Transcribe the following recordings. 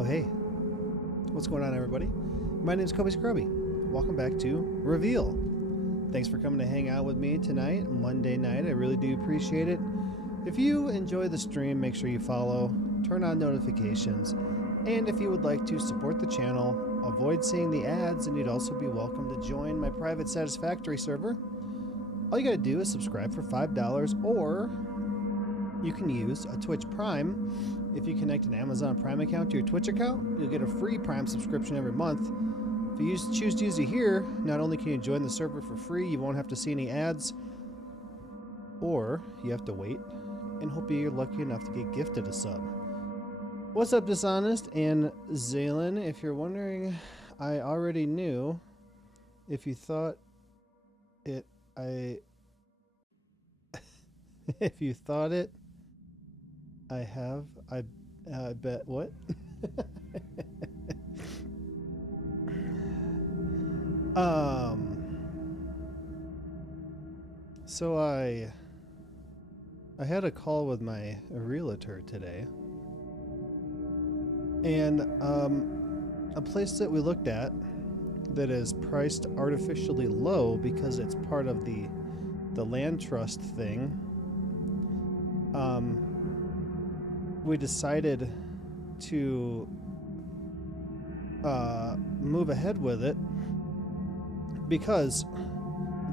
Oh, hey. What's going on, everybody? My name is Kobe Scrubby. Welcome back to Reveil. Thanks for coming to hang out with me tonight, Monday night. I really do appreciate it. If you enjoy the stream, make sure you follow, turn on notifications, and if you would like to support the channel, avoid seeing the ads, and you'd also be welcome to join my private Satisfactory server. All you gotta do is subscribe for $5, or you can use a Twitch Prime. If you connect an Amazon Prime account to your Twitch account, you'll get a free Prime subscription every month. If you choose to use it here, not only can you join the server for free, you won't have to see any ads, or you have to wait and hope you're lucky enough to get gifted a sub. What's up, Dishonest and Zaylen? If you're wondering, I already knew. If you thought it, if you thought it, I have. I bet. What? So I had a call with my realtor today, and a place that we looked at that is priced artificially low because it's part of the land trust thing. We decided to move ahead with it because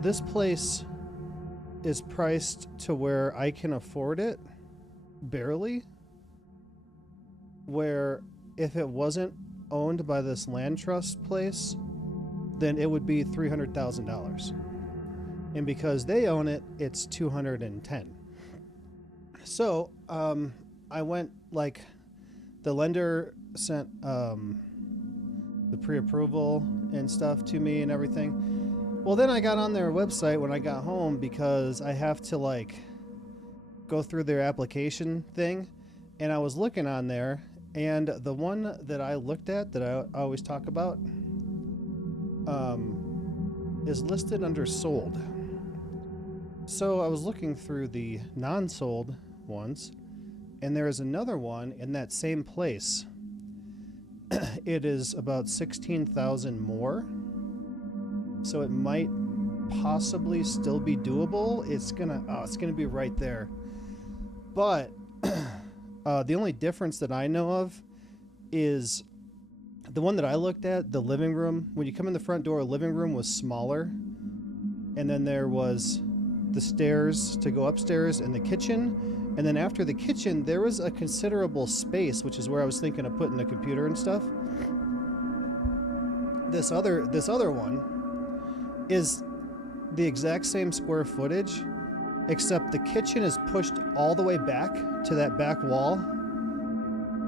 this place is priced to where I can afford it, barely, where if it wasn't owned by this land trust place, then it would be $300,000. And because they own it, it's $210,000. So, I went, like, the lender sent the pre-approval and stuff to me and everything. Well, then I got on their website when I got home because I have to, like, go through their application thing. And I was looking on there, and the one that I looked at that I always talk about is listed under sold. So I was looking through the non-sold ones, and there is another one in that same place. It is about 16,000 more, so it might possibly still be doable. It's gonna be right there. But the only difference that I know of is the one that I looked at, the living room. When you come in the front door, living room was smaller, and then there was the stairs to go upstairs and the kitchen. And then after the kitchen, there was a considerable space, which is where I was thinking of putting the computer and stuff. This other one is the exact same square footage, except the kitchen is pushed all the way back to that back wall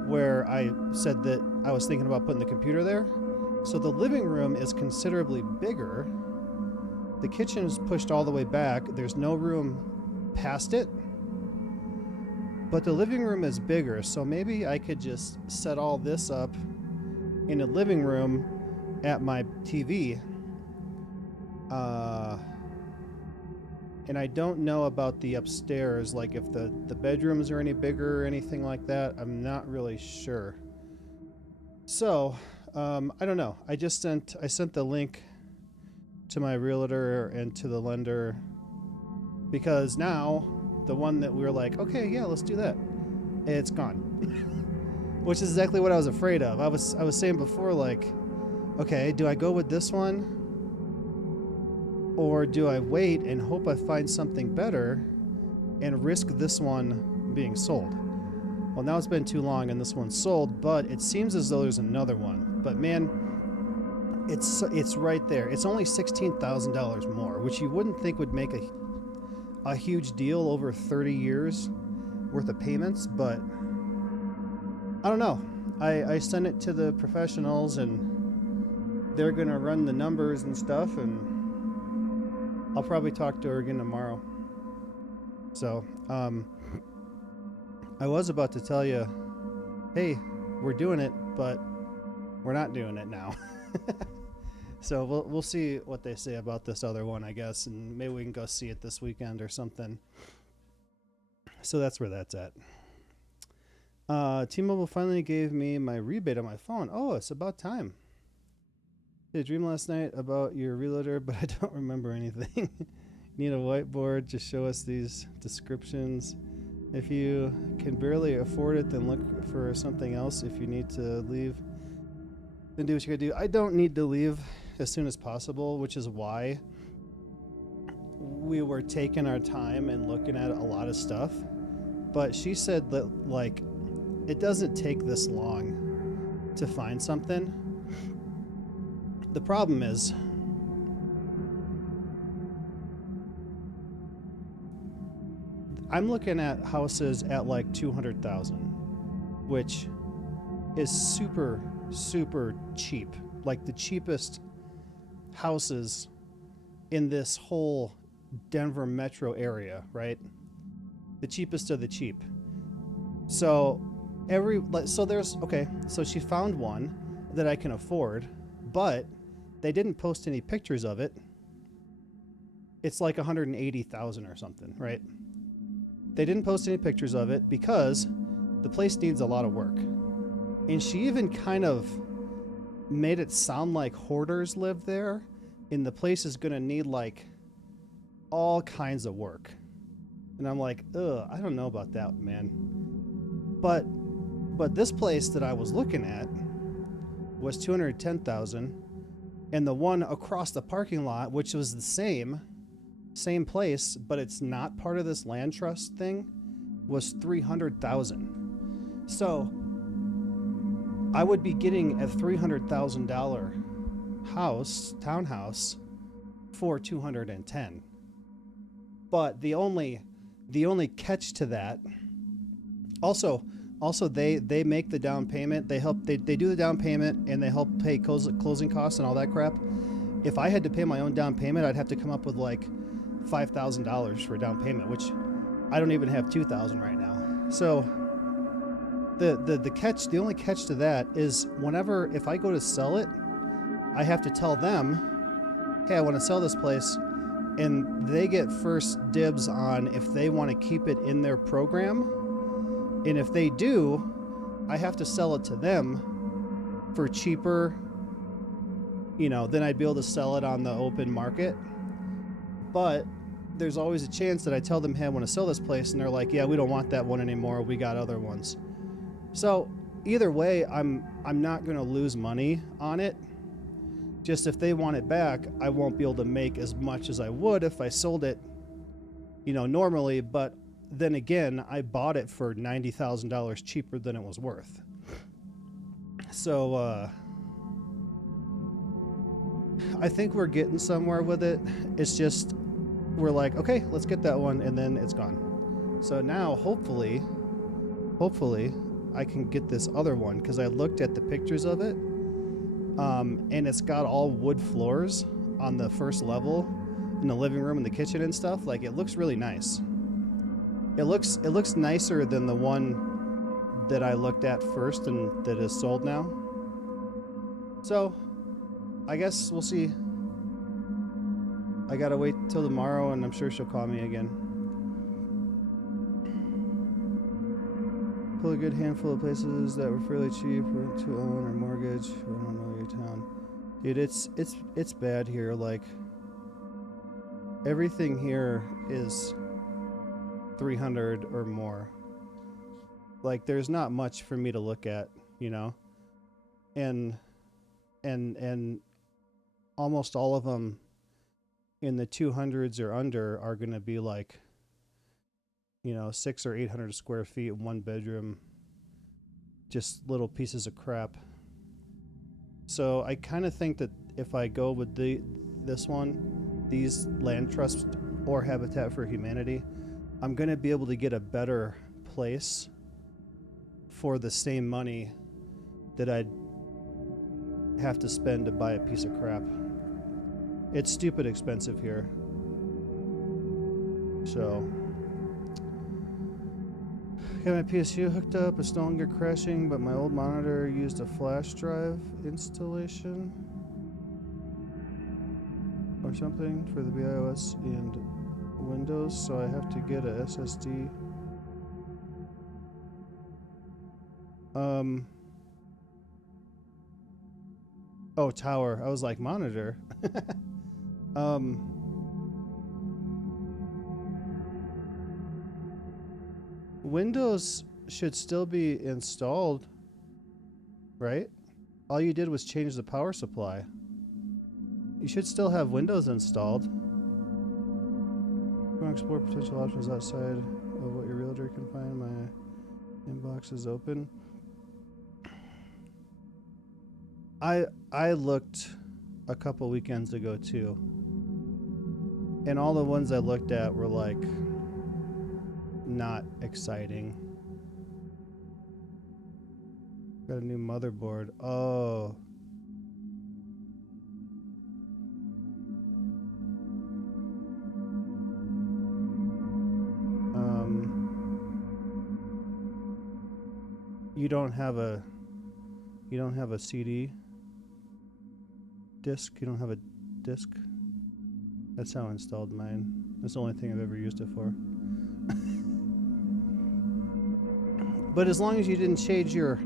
where I said that I was thinking about putting the computer there. So the living room is considerably bigger. The kitchen is pushed all the way back. There's no room past it. But the living room is bigger, so maybe I could just set all this up in a living room at my TV. And I don't know about the upstairs, like if the bedrooms are any bigger or anything like that. I'm not really sure. So, I don't know. I sent the link to my realtor and to the lender because now the one that we were like, okay, yeah, let's do that, it's gone. Which is exactly what I was afraid of. I was saying before, like, okay, do I go with this one or do I wait and hope I find something better and risk this one being sold? Well, now it's been too long and this one's sold, but it seems as though there's another one. But man, it's right there. It's only $16,000 more, which you wouldn't think would make a huge deal over 30 years worth of payments, but I don't know. I sent it to the professionals and they're gonna run the numbers and stuff, and I'll probably talk to her again tomorrow. So I was about to tell you, hey, we're doing it, but we're not doing it now. So we'll see what they say about this other one, I guess, and maybe we can go see it this weekend or something. So that's where that's at. T-Mobile finally gave me my rebate on my phone. Oh, it's about time. I had a dream last night about your realtor, but I don't remember anything. Need a whiteboard to show us these descriptions. If you can barely afford it, then look for something else. If you need to leave, then do what you gotta do. I don't need to leave as soon as possible, which is why we were taking our time and looking at a lot of stuff. But she said that, like, it doesn't take this long to find something. The problem is, I'm looking at houses at like 200,000, which is super, super cheap. Like the cheapest houses in this whole Denver metro area, right? The cheapest of the cheap. So so she found one that I can afford, but they didn't post any pictures of it. It's like 180,000 or something, right? They didn't post any pictures of it because the place needs a lot of work. And she even kind of made it sound like hoarders live there, and the place is going to need like all kinds of work. And I'm like, I don't know about that, man. But this place that I was looking at was 210,000, and the one across the parking lot, which was the same place, but it's not part of this land trust thing, was 300,000. So I would be getting a $300,000 townhouse for 210. But the only catch to that, also they make the down payment. They do the down payment, and they help pay closing costs and all that crap. If I had to pay my own down payment, I'd have to come up with like $5,000 for a down payment, which I don't even have $2,000 right now. So the only catch to that is if I go to sell it, I have to tell them, hey, I want to sell this place, and they get first dibs on if they want to keep it in their program. And if they do, I have to sell it to them for cheaper, then I'd be able to sell it on the open market. But there's always a chance that I tell them, hey, I want to sell this place, and they're like, yeah, we don't want that one anymore, we got other ones. So either way, I'm not going to lose money on it. Just if they want it back, I won't be able to make as much as I would if I sold it, normally. But then again, I bought it for $90,000 cheaper than it was worth. So I think we're getting somewhere with it. It's just, we're like, okay, let's get that one, and then it's gone. So now, hopefully, I can get this other one, because I looked at the pictures of it, and it's got all wood floors on the first level in the living room and the kitchen and stuff. Like, it looks really nice. It looks nicer than the one that I looked at first and that is sold now. So I guess we'll see. I gotta wait till tomorrow, and I'm sure she'll call me again. Pull a good handful of places that were fairly cheap, rent to own or mortgage. I don't know your town, dude. It's bad here. Like, everything here is 300 or more. Like, there's not much for me to look at, and almost all of them in the 200s or under are going to be like, 600 or 800 square feet, one bedroom, just little pieces of crap. So I kind of think that if I go with this one, these land trusts or Habitat for Humanity, I'm going to be able to get a better place for the same money that I'd have to spend to buy a piece of crap. It's stupid expensive here. So, got my PSU hooked up. It's no longer crashing, but my old monitor used a flash drive installation or something for the BIOS and Windows, so I have to get a SSD. Oh, tower. I was like, monitor. Windows should still be installed, right? All you did was change the power supply. You should still have Windows installed. You want to explore potential options outside of what your realtor can find. My inbox is open. I looked a couple weekends ago too, and all the ones I looked at were like not exciting. Got a new motherboard. Oh. You don't have a CD disc. You don't have a disc. That's how I installed mine. That's the only thing I've ever used it for. But as long as you didn't change your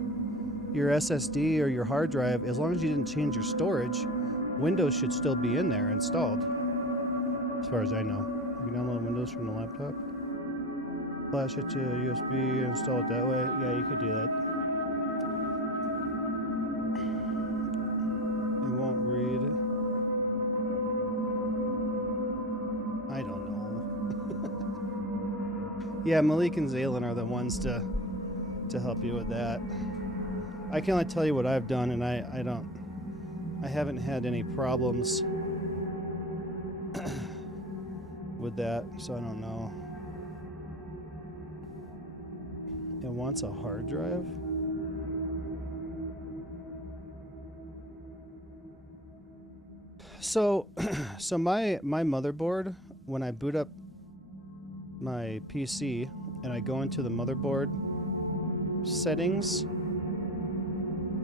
SSD or your hard drive, as long as you didn't change your storage, Windows should still be in there installed. As far as I know. You can download Windows from the laptop. Flash it to USB, install it that way. Yeah, you could do that. It won't read. I don't know. Yeah, Malik and Zaylen are the ones to help you with that. I can only tell you what I've done, and I haven't had any problems with that, so I don't know. It wants a hard drive? So my motherboard, when I boot up my PC and I go into the motherboard settings,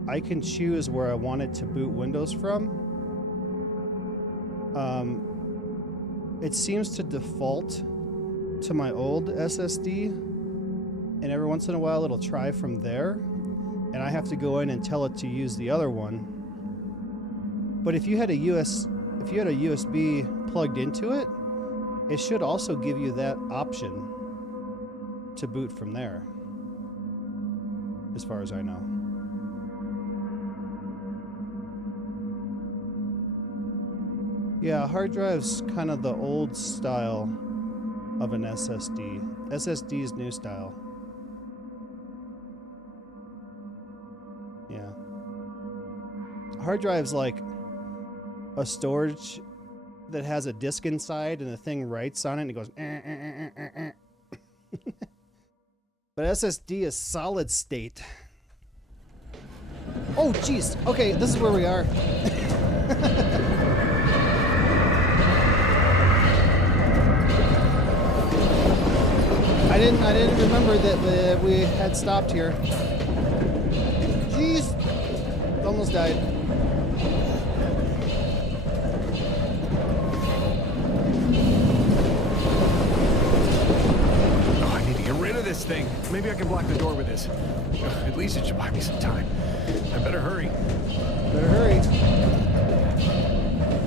I can choose where I want it to boot Windows from. It seems to default to my old SSD, and every once in a while it'll try from there, and I have to go in and tell it to use the other one. But if you had a USB plugged into it, it should also give you that option to boot from there, as far as I know. Yeah, hard drive's kind of the old style of an SSD. SSD's new style. Yeah. Hard drive's like a storage that has a disk inside and the thing writes on it and it goes But SSD is solid state. Oh jeez. Okay, this is where we are. I didn't remember that we had stopped here. Jeez. Almost died. Oh, I need to get rid of this thing. Maybe I can block the door with this. At least it should buy me some time. I better hurry. Better hurry.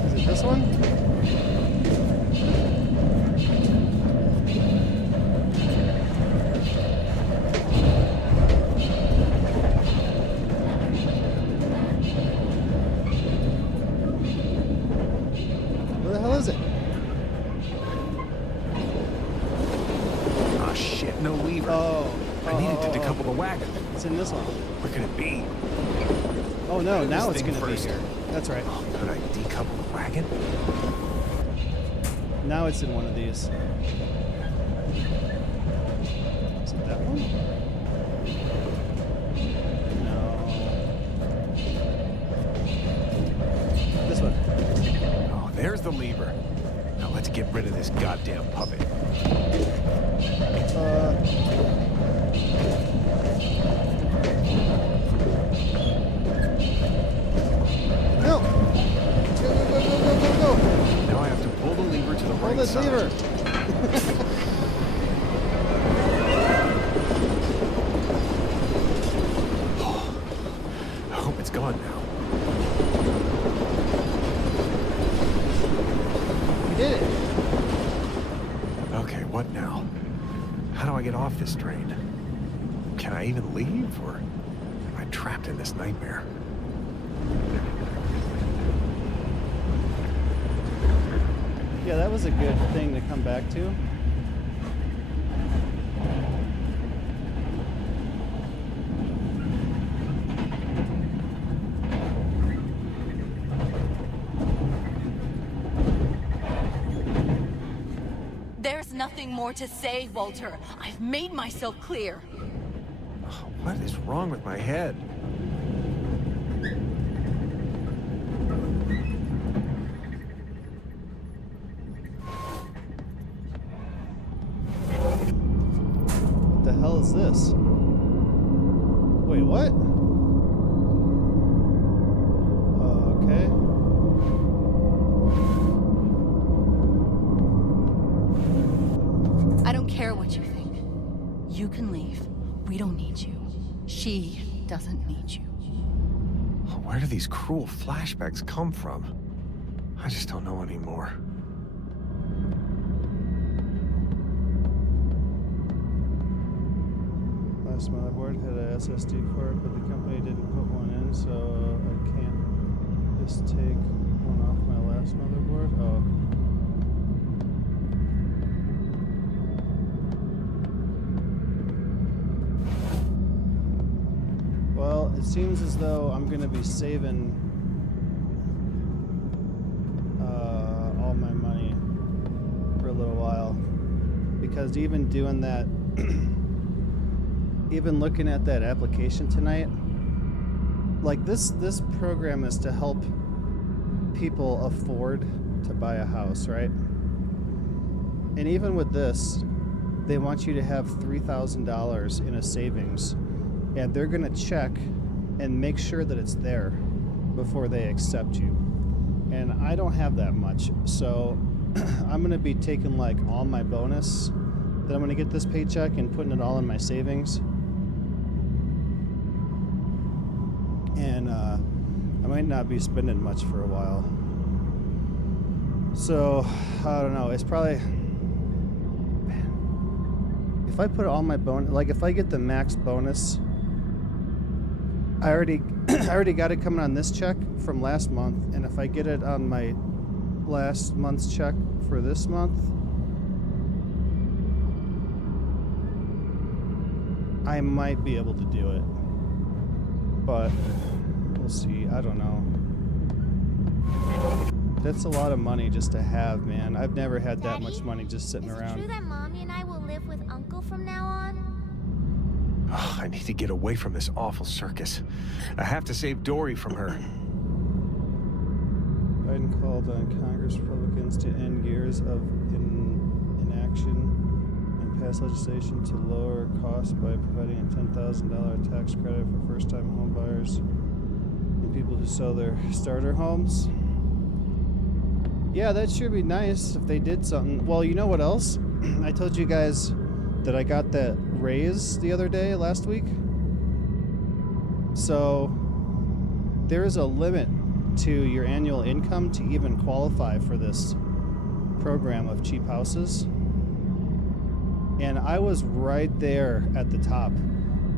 Is it this one? Where the hell is it? Oh shit, no lever. I needed to decouple the wagon. It's in this one. Where could it be? Oh no, now This it's thing going to be first. here. That's right. Oh, could I decouple the wagon? Now it's in one of these. Is it that one? No. This one. Oh, there's the lever. Now let's get rid of this goddamn puppet. No! Go, go, go, go, go, go, go! Now I have to pull the lever to the Pull right this side. lever! what now? How do I get off this drain? Can I even leave, or am I trapped in this nightmare? Yeah, that was a good thing to come back to. There's nothing more to say, Walter. I've made myself clear. What is wrong with my head? What the hell is this? Wait, what? Okay. I don't care what you think. You can leave. We don't need you. She doesn't need you. Where do these cruel flashbacks come from? I just don't know anymore. Last motherboard had a SSD port, but the company didn't put one in, so I can't just take one off my last motherboard. Oh. Well, it seems as though I'm going to be saving all my money for a little while, because even doing that, even looking at that application tonight, like this program is to help people afford to buy a house, right? And even with this, they want you to have $3,000 in a savings, and they're going to check and make sure that it's there before they accept you. And I don't have that much, so I'm going to be taking like all my bonus that I'm going to get this paycheck and putting it all in my savings. And I might not be spending much for a while. So, I don't know. It's probably... If I put all my bonus... Like, if I get the max bonus... I already got it coming on this check from last month. And if I get it on my last month's check for this month... I might be able to do it. But... we'll see. I don't know. That's a lot of money just to have, man. I've never had that much money just sitting around. Is it true that Mommy and I will live with Uncle from now on? Ugh, I need to get away from this awful circus. I have to save Dory from her. Biden called on Congress Republicans to end years of inaction and pass legislation to lower costs by providing a $10,000 tax credit for first-time home buyers and people who sell their starter homes. Yeah, that should be nice if they did something. Well, you know what else? I told you guys that I got that raise the other day, last week. So there is a limit to your annual income to even qualify for this program of cheap houses. And I was right there at the top.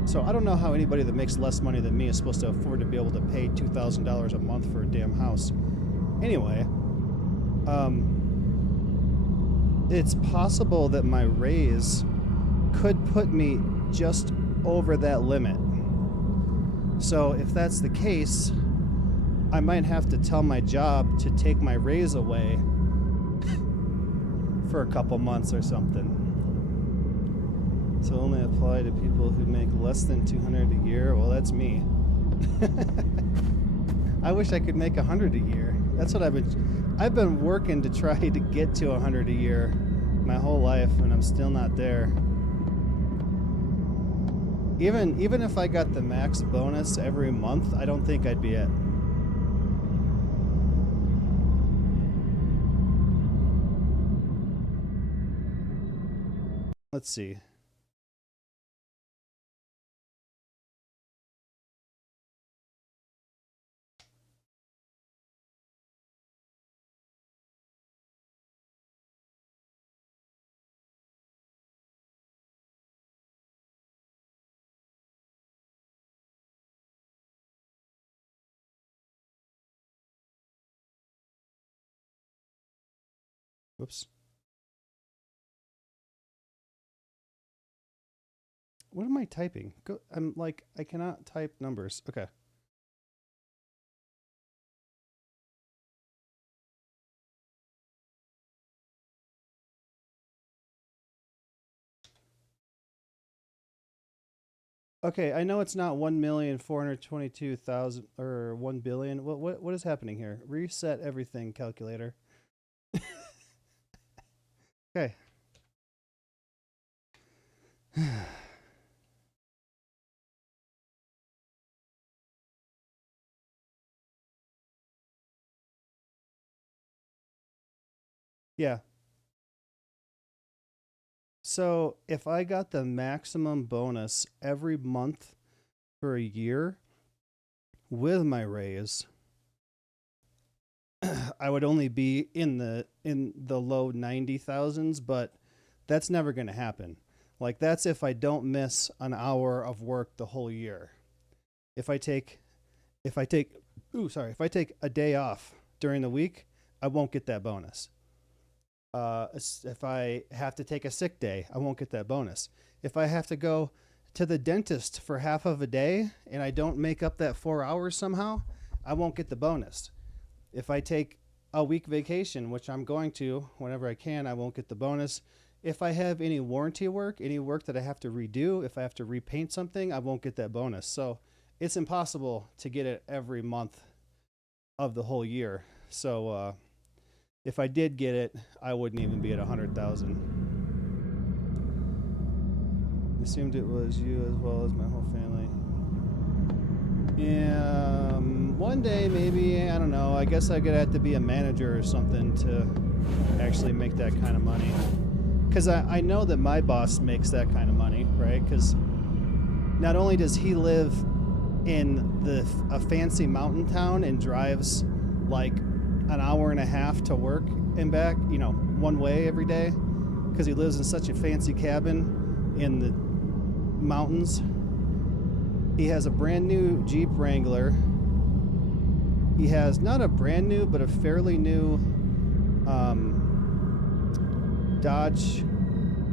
So I don't know how anybody that makes less money than me is supposed to afford to be able to pay $2,000 a month for a damn house. Anyway, it's possible that my raise could put me just over that limit. So if that's the case, I might have to tell my job to take my raise away for a couple months or something. So only apply to people who make less than $200 a year. Well, that's me. I wish I could make $100 a year. That's what I've been working to try to get to $100 a year my whole life, and I'm still not there. Even if I got the max bonus every month, I don't think I'd be it. Let's see. Whoops. What am I typing? I'm like, I cannot type numbers. Okay. Okay, I know it's not 1,422,000 or 1 billion. What is happening here? Reset everything, calculator. Okay. Yeah. So if I got the maximum bonus every month for a year with my raise, I would only be in the low 90,000s, but that's never going to happen. Like, that's if I don't miss an hour of work the whole year. If I take if I take a day off during the week, I won't get that bonus. If I have to take a sick day, I won't get that bonus. If I have to go to the dentist for half of a day and I don't make up that 4 hours somehow, I won't get the bonus. If I take a week vacation, which I'm going to whenever I can, I won't get the bonus. If I have any warranty work, any work that I have to redo, if I have to repaint something, I won't get that bonus. So it's impossible to get it every month of the whole year. So if I did get it, I wouldn't even be at 100,000. Assumed it was you as well as my whole family. Yeah, one day maybe, I don't know. I guess I'm gonna have to be a manager or something to actually make that kind of money. Because I know that my boss makes that kind of money, right? Because not only does he live in a fancy mountain town and drives like an hour and a half to work and back, one way every day, because he lives in such a fancy cabin in the mountains. He has a brand new Jeep Wrangler. He has not a brand new, but a fairly new Dodge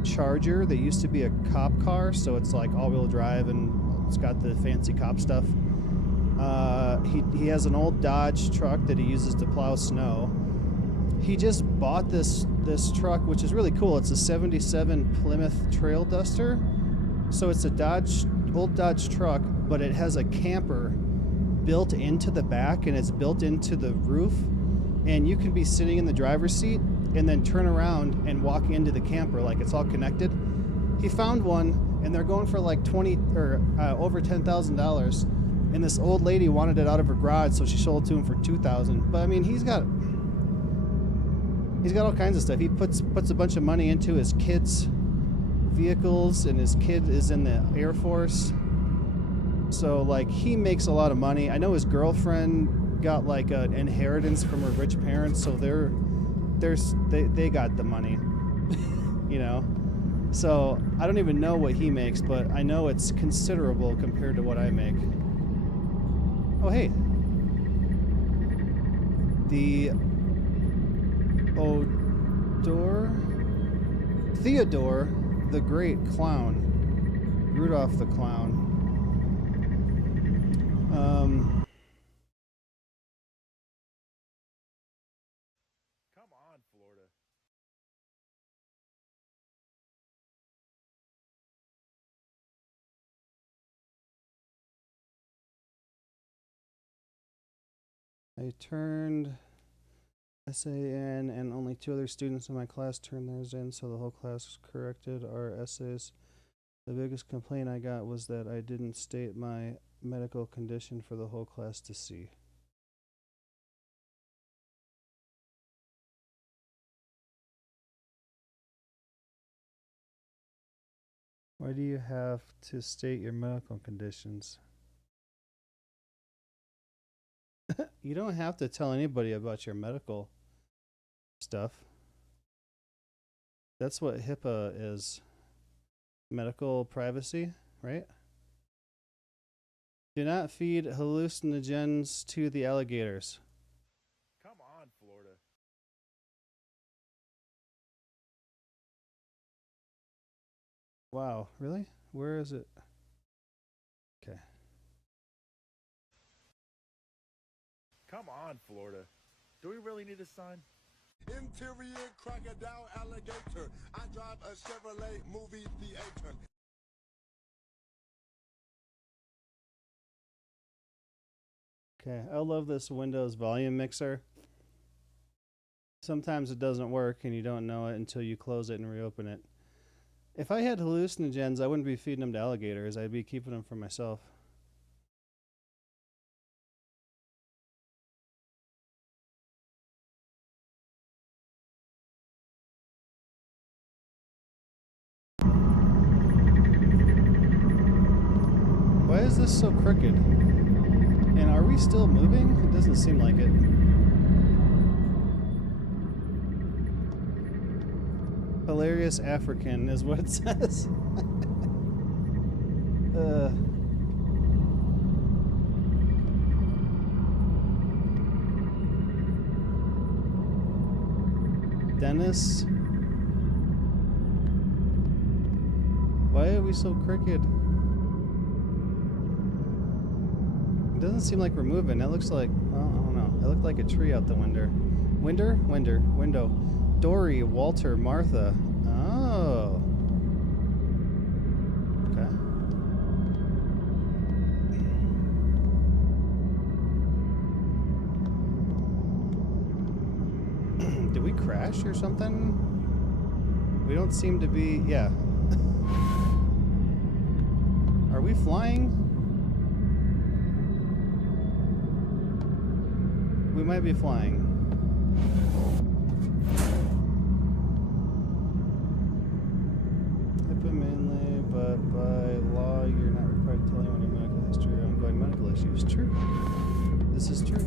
Charger that used to be a cop car, so it's like all-wheel drive and it's got the fancy cop stuff. He has an old Dodge truck that he uses to plow snow. He just bought this truck, which is really cool. It's a '77 Plymouth Trail Duster. So it's a old Dodge truck, but it has a camper built into the back and it's built into the roof. And you can be sitting in the driver's seat and then turn around and walk into the camper like it's all connected. He found one and they're going for like over $10,000. And this old lady wanted it out of her garage, so she sold it to him for $2,000. But I mean, he's got all kinds of stuff. He puts a bunch of money into his kids' vehicles, and his kid is in the Air Force. So like, he makes a lot of money. I know his girlfriend got like an inheritance from her rich parents, so they got the money. So I don't even know what he makes, but I know it's considerable compared to what I make. Oh, hey. The Theodore the Great Clown. Rudolph the Clown. Come on, Florida. I turned essay in, and only 2 other students in my class turned theirs in, so the whole class corrected our essays. The biggest complaint I got was that I didn't state my medical condition for the whole class to see. Why do you have to state your medical conditions? You don't have to tell anybody about your medical stuff. That's what HIPAA is. Medical privacy, right? Do not feed hallucinogens to the alligators. Come on, Florida. Wow, really? Where is it? Okay. Come on, Florida. Do we really need a sign? Interior crocodile alligator. I drive a Chevrolet movie theater. Okay, I love this Windows volume mixer. Sometimes it doesn't work and you don't know it until you close it and reopen it. If I had hallucinogens, I wouldn't be feeding them to alligators. I'd be keeping them for myself. Why is this so crooked? And are we still moving? It doesn't seem like it. Hilarious African is what it says. Dennis? Why are we so crooked? It doesn't seem like we're moving. It looks like, well, I don't know. It looked like a tree out the window. Window. Dory, Walter, Martha. Oh. Okay. Did we crash or something? We don't seem to be, yeah. Are we flying? We might be flying. HIPAA mainly, but by law, you're not required to tell anyone your medical history or ongoing medical issues. True. This is true.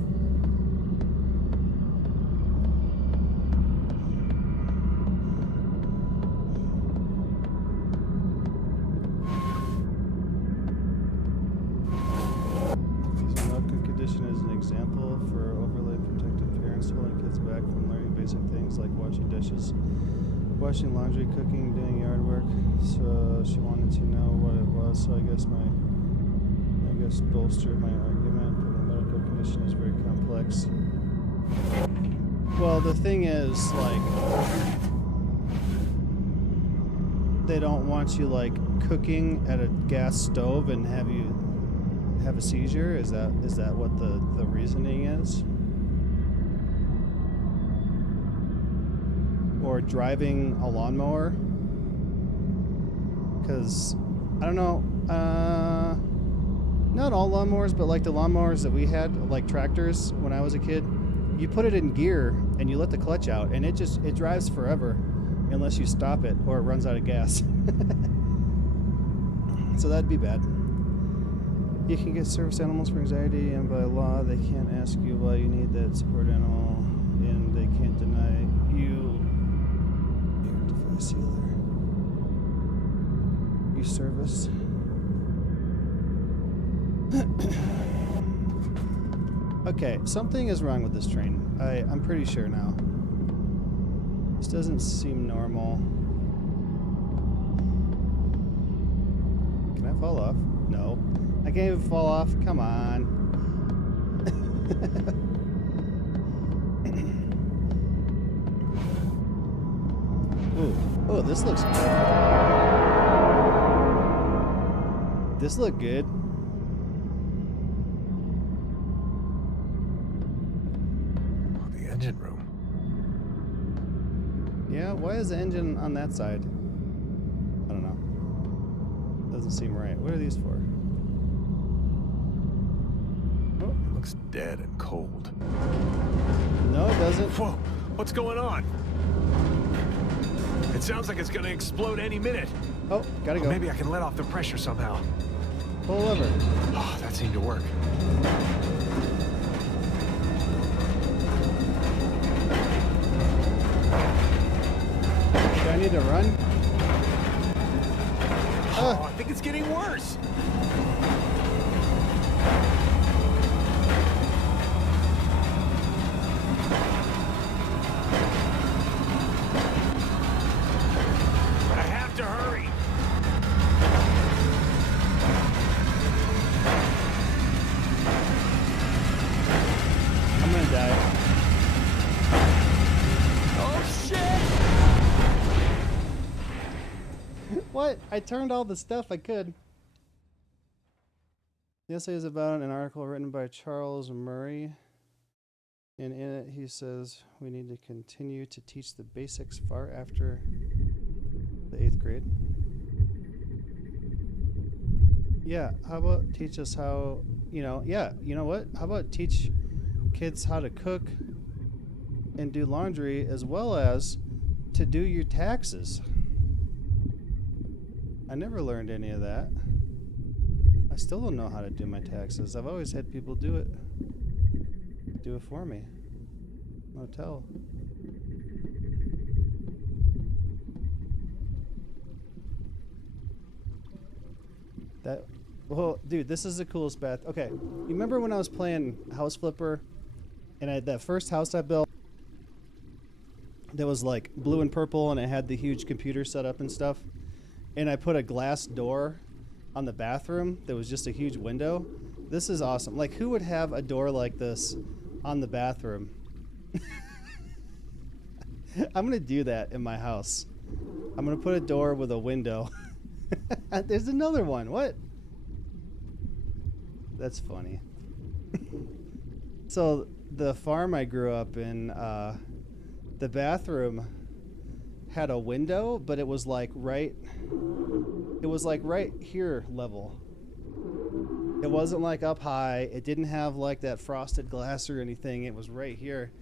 Using medical condition as an example for overlay protective parents holding kids back from learning basic things like washing dishes, washing laundry, cooking, doing yard work. So she wanted to know what it was. So I guess bolstered my argument, but the medical condition is very complex. Well, the thing is, like, they don't want you like cooking at a gas stove and have you have a seizure. Is that what the reasoning is? Or driving a lawnmower? Because I don't know, not all lawnmowers, but like the lawnmowers that we had, like tractors when I was a kid, you put it in gear and you let the clutch out and it drives forever unless you stop it or it runs out of gas. So that'd be bad. You can get service animals for anxiety, and by law they can't ask you why you need that support animal, and they can't deny you your device healer. You service. Okay, something is wrong with this train. I'm pretty sure now. This doesn't seem normal. Can I fall off? No. I can't even fall off. Come on. Ooh. Oh, this looks good. This looked good. Oh, the engine room. Yeah, why is the engine on that side? I don't know. Doesn't seem right. What are these for? Oh, it looks dead and cold. No, it doesn't. Whoa, what's going on? It sounds like it's gonna explode any minute. Oh, gotta go. Maybe I can let off the pressure somehow. Pull lever. Oh, that seemed to work. Do I need to run? Oh, I think it's getting worse. I have to hurry. What? I turned all the stuff I could. The essay is about an article written by Charles Murray. And in it, he says we need to continue to teach the basics far after the 8th grade. Yeah, how about teach us how, you know what? How about teach kids how to cook and do laundry as well as to do your taxes? I never learned any of that. I still don't know how to do my taxes. I've always had people do it. Do it for me. Motel. Well, dude, this is the coolest bath. Okay, you remember when I was playing House Flipper, and I had that first house I built that was like blue and purple, and it had the huge computer set up and stuff, and I put a glass door on the bathroom that was just a huge window. This is awesome. Like, who would have a door like this on the bathroom? I'm gonna do that in my house. I'm gonna put a door with a window. There's another one. What? That's funny. So the farm I grew up in, the bathroom had a window, but it was like right here level. It wasn't like up high. It didn't have like that frosted glass or anything. It was right here.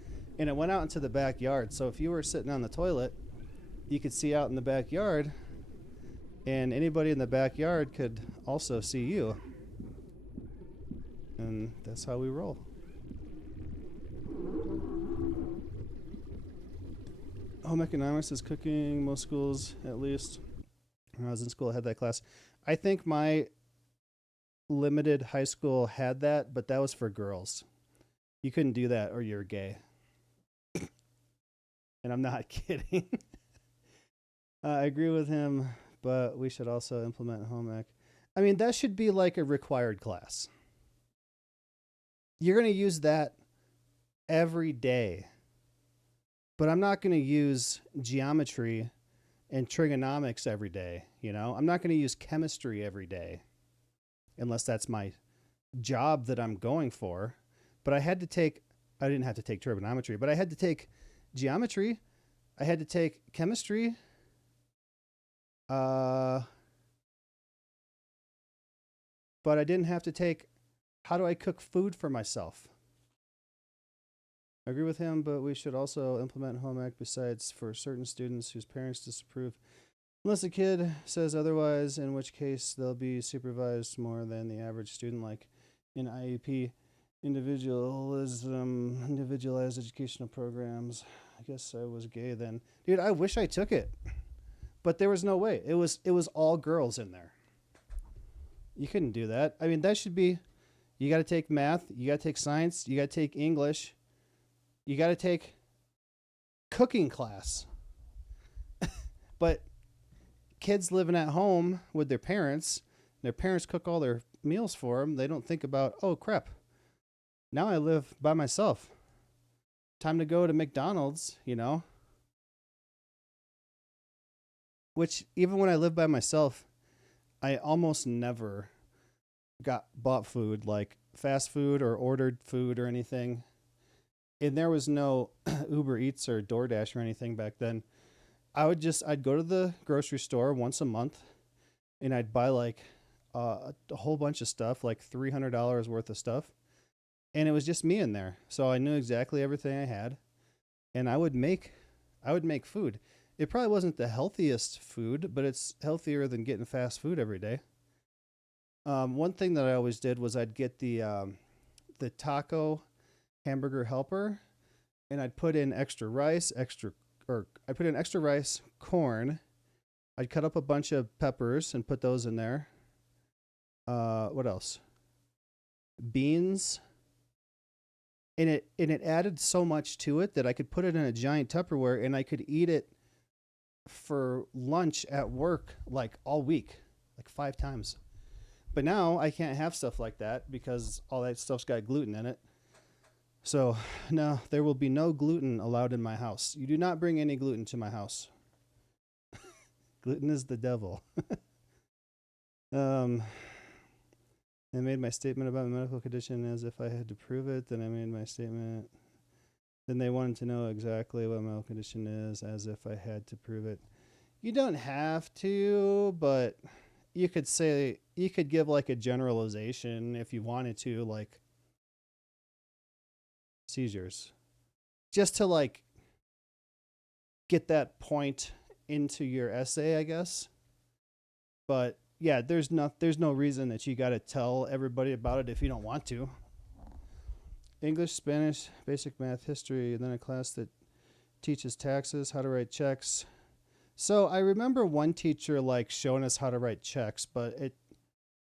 And it went out into the backyard. So if you were sitting on the toilet, you could see out in the backyard, and anybody in the backyard could also see you. And that's how we roll. Home economics is cooking. Most schools, at least. When I was in school, I had that class. I think my limited high school had that, but that was for girls. You couldn't do that or you're gay. And I'm not kidding. I agree with him, but we should also implement home ec. I mean, that should be like a required class. You're going to use that every day. But I'm not going to use geometry and trigonomics every day, you know? I'm not going to use chemistry every day unless that's my job that I'm going for. But I didn't have to take trigonometry, but I had to take geometry. I had to take chemistry. But I didn't have to take how do I cook food for myself. I agree with him, but we should also implement home ec besides for certain students whose parents disapprove. Unless a kid says otherwise, in which case they'll be supervised more than the average student, like in IEP, individualized educational programs. I guess I was gay then. Dude, I wish I took it. But there was no way. It was all girls in there. You couldn't do that. I mean, that should be, you got to take math, you got to take science, you got to take English. You got to take cooking class. But kids living at home with their parents cook all their meals for them. They don't think about, oh, crap. Now I live by myself. Time to go to McDonald's, you know. Which, even when I lived by myself, I almost never bought food, like fast food or ordered food or anything. And there was no Uber Eats or DoorDash or anything back then. I'd go to the grocery store once a month, and I'd buy like a whole bunch of stuff, like $300 worth of stuff. And it was just me in there. So I knew exactly everything I had, and I would make food. It probably wasn't the healthiest food, but it's healthier than getting fast food every day. One thing that I always did was I'd get the taco hamburger helper, and I'd put in extra rice, corn. I'd cut up a bunch of peppers and put those in there. What else? Beans. And it added so much to it that I could put it in a giant Tupperware and I could eat it for lunch at work like all week, like 5 times. But now I can't have stuff like that because all that stuff's got gluten in it. So, no, there will be no gluten allowed in my house. You do not bring any gluten to my house. Gluten is the devil. I made my statement about my medical condition as if I had to prove it. Then I made my statement. Then they wanted to know exactly what my medical condition is as if I had to prove it. You don't have to, but you could say, you could give like a generalization if you wanted to, like seizures. Just to like get that point into your essay, I guess. But yeah, there's no reason that you got to tell everybody about it if you don't want to. English, Spanish, basic math, history, and then a class that teaches taxes, how to write checks. So I remember one teacher like showing us how to write checks, but it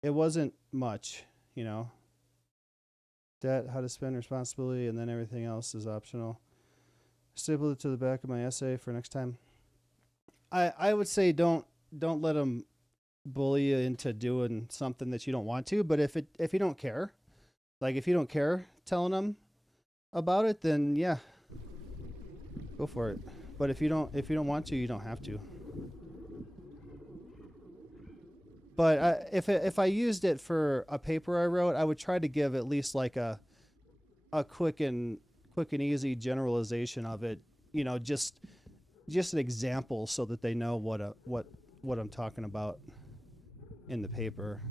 wasn't much, you know. Debt, how to spend responsibility, and then everything else is optional. Staple it to the back of my essay for next time. I would say don't let them bully you into doing something that you don't want to, but if you don't care, like if you don't care telling them about it, then yeah, go for it. But if you don't want to, you don't have to. But if I used it for a paper I wrote, I would try to give at least like a quick and easy generalization of it, you know, just an example so that they know what I'm talking about in the paper.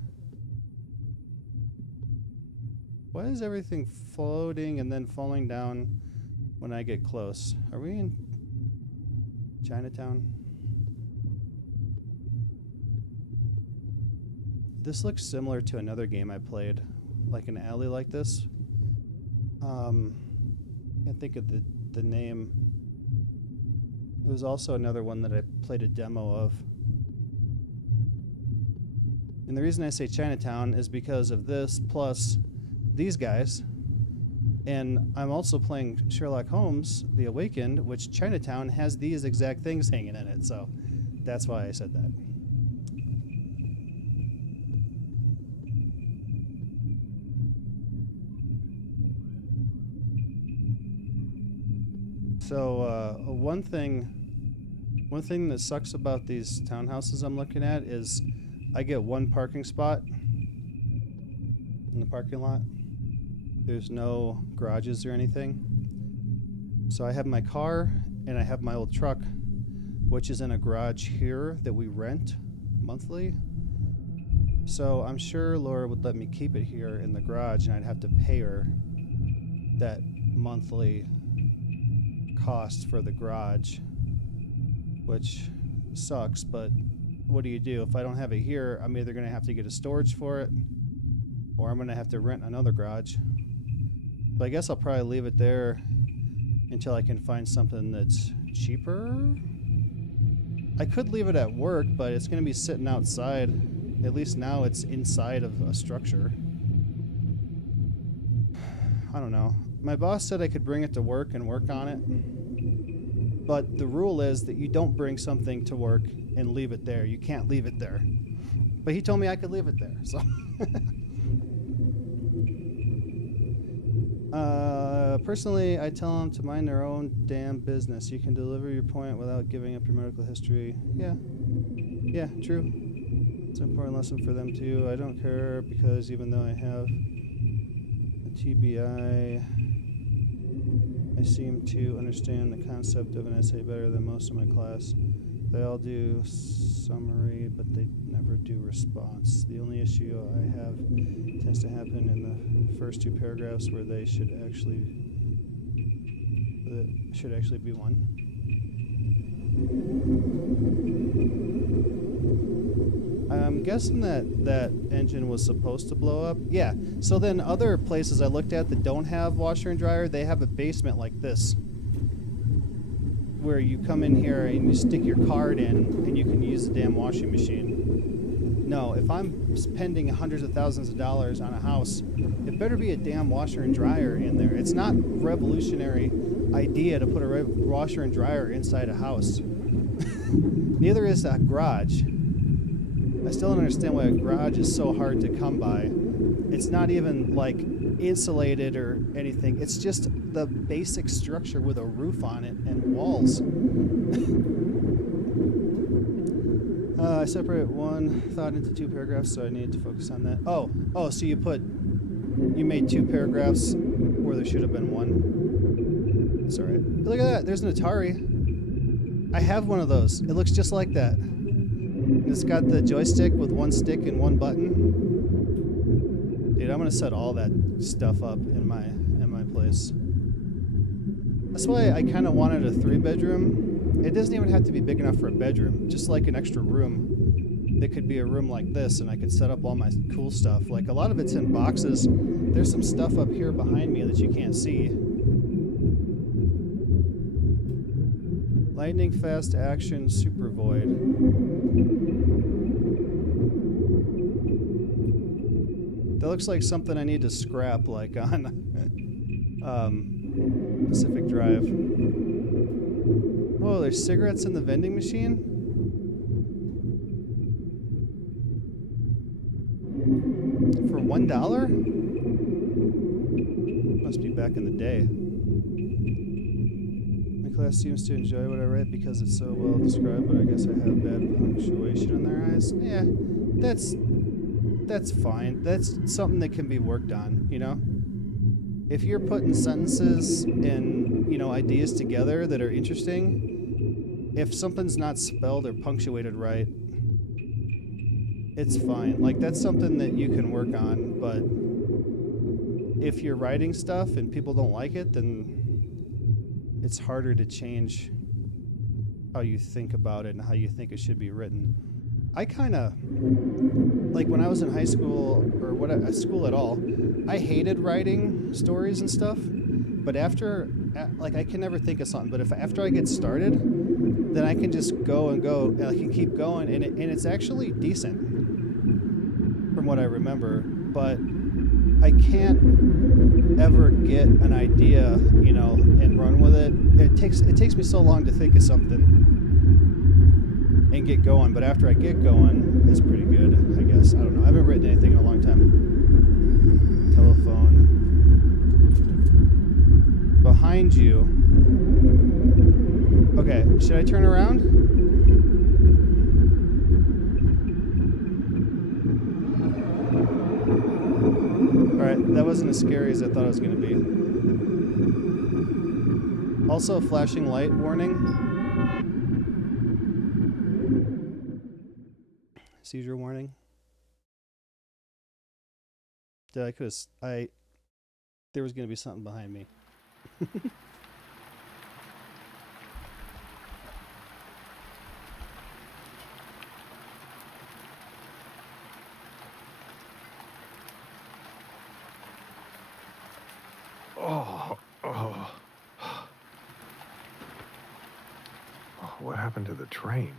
Why is everything floating and then falling down when I get close? Are we in Chinatown? This looks similar to another game I played, like an alley like this. Can't think of the name. It was also another one that I played a demo of. And the reason I say Chinatown is because of this, plus these guys. And I'm also playing Sherlock Holmes, The Awakened, which Chinatown has these exact things hanging in it. So that's why I said that. So one thing that sucks about these townhouses I'm looking at is I get one parking spot in the parking lot. There's no garages or anything. So I have my car and I have my old truck, which is in a garage here that we rent monthly. So I'm sure Laura would let me keep it here in the garage, and I'd have to pay her that monthly cost for the garage, which sucks, but what do you do? If I don't have it here, I'm either going to have to get a storage for it, or I'm going to have to rent another garage. But I guess I'll probably leave it there until I can find something that's cheaper. I could leave it at work, but it's going to be sitting outside. At least now it's inside of a structure. I don't know. My boss said I could bring it to work and work on it. But the rule is that you don't bring something to work and leave it there. You can't leave it there. But he told me I could leave it there, so. Personally, I tell them to mind their own damn business. You can deliver your point without giving up your medical history. Yeah, true. It's an important lesson for them too. I don't care, because even though I have a TBI, I seem to understand the concept of an essay better than most of my class. They all do summary, but they never do response. The only issue I have tends to happen in the first two paragraphs, where they should actually be one. I'm guessing that engine was supposed to blow up. Yeah. So then other places I looked at that don't have washer and dryer, they have a basement like this, where you come in here and you stick your card in and you can use the damn washing machine. No, if I'm spending hundreds of thousands of dollars on a house, it better be a damn washer and dryer in there. It's not revolutionary idea to put a washer and dryer inside a house. Neither is a garage. I still don't understand why a garage is so hard to come by. It's not even like insulated or anything. It's just the basic structure with a roof on it and walls. I separate one thought into 2 paragraphs, so I need to focus on that. Oh, so you made 2 paragraphs where there should have been 1. It's alright. Look at that, there's an Atari. I have one of those. It looks just like that. It's got the joystick with 1 stick and 1 button. Dude, I'm gonna set all that stuff up in my place. That's why I kind of wanted a 3-bedroom. It doesn't even have to be big enough for a bedroom. Just like an extra room. It could be a room like this, and I could set up all my cool stuff. Like, a lot of it's in boxes. There's some stuff up here behind me that you can't see. Lightning fast action super void. That looks like something I need to scrap, like on Pacific Drive. Oh, there's cigarettes in the vending machine? For $1? Must be back in the day. My class seems to enjoy what I write because it's so well described, but I guess I have bad punctuation in their eyes. Yeah, that's fine. That's something that can be worked on, you know? If you're putting sentences and, you know, ideas together that are interesting, if something's not spelled or punctuated right, it's fine. Like, that's something that you can work on, but if you're writing stuff and people don't like it, then it's harder to change how you think about it and how you think it should be written. I kind of, like, when I was in high school, or school at all, I hated writing stories and stuff, but after, like, I can never think of something, but after I get started, then I can just go, and I can keep going, and it's actually decent, from what I remember, but I can't ever get an idea, you know, and run with it. It takes me so long to think of something and get going, but after I get going, it's pretty good, I guess. I don't know. I haven't written anything in a long time. Telephone. Behind you. Okay, should I turn around? Alright, that wasn't as scary as I thought it was going to be. Also, flashing light warning. Seizure warning. There was going to be something behind me. What happened to the train?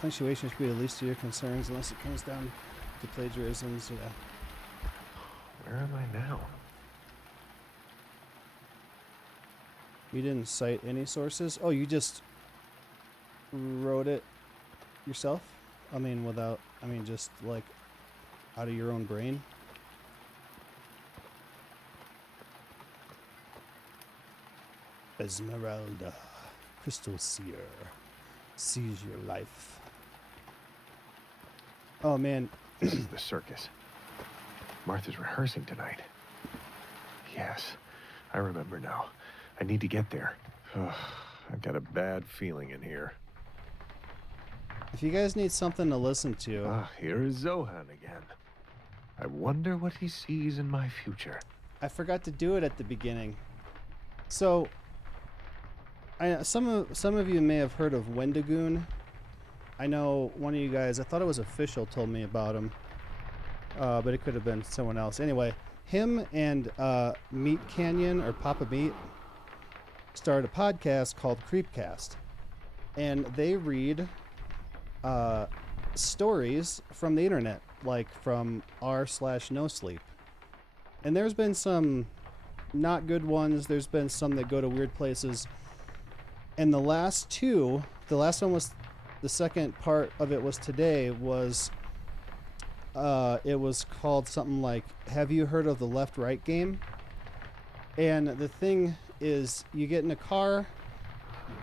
Punctuation should be the least of your concerns unless it comes down to plagiarisms. Yeah. Where am I now? You didn't cite any sources? Oh, you just wrote it yourself? I mean, just like out of your own brain? Esmeralda, Crystal Seer, seize your life. Oh man. This is the circus. Martha's rehearsing tonight. Yes, I remember now. I need to get there. I've got a bad feeling in here. If you guys need something to listen to... here is Zohan again. I wonder what he sees in my future. I forgot to do it at the beginning. So, some of you may have heard of Wendigoon. I know one of you guys, I thought it was Official, told me about him. But it could have been someone else. Anyway, him and Meat Canyon, or Papa Meat, started a podcast called Creepcast. And they read stories from the internet, like from r/NoSleep. And there's been some not good ones. There's been some that go to weird places. And the last one was, the second part of it was today, was it was called something like, have you heard of the left-right game? And the thing is you get in a car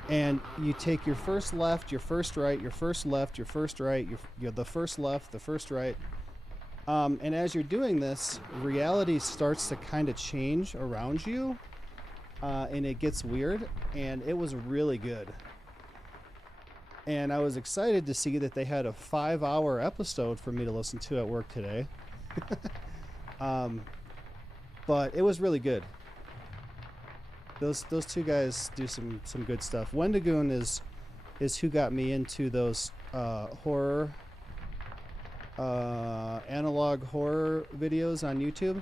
and you take your first left, your first right, your first left, your first right, you're the first left, the first right. And as you're doing this, reality starts to kind of change around you, and it gets weird, and it was really good. And I was excited to see that they had a 5-hour episode for me to listen to at work today. But it was really good. Those two guys do some good stuff. Wendigoon is who got me into those horror analog horror videos on YouTube.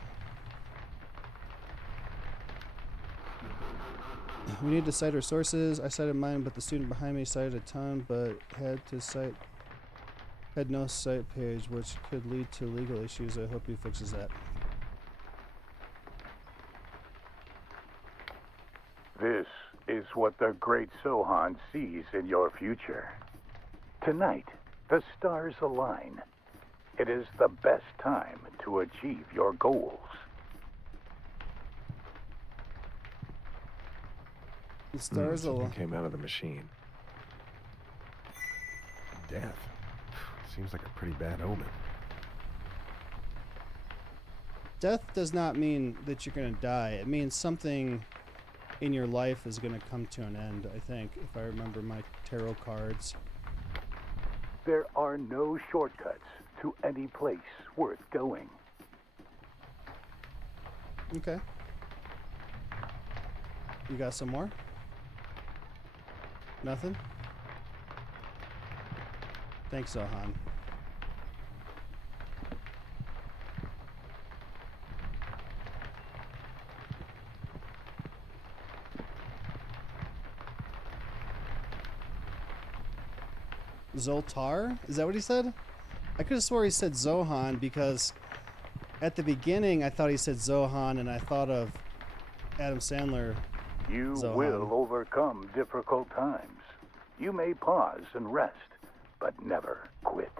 We need to cite our sources. I cited mine, but the student behind me cited a ton, but had no cite page, which could lead to legal issues. I hope he fixes that. This is what the great Sohan sees in your future. Tonight, the stars align. It is the best time to achieve your goals. The stars Something came out of the machine. Death. Seems like a pretty bad omen. Death does not mean that you're going to die. It means something in your life is going to come to an end, I think, if I remember my tarot cards. There are no shortcuts to any place worth going. Okay. You got some more? Nothing? Thanks, Zohan. Zoltar? Is that what he said? I could have swore he said Zohan because at the beginning I thought he said Zohan and I thought of Adam Sandler. You Zohan. will overcome difficult times. You may pause and rest, but never quit.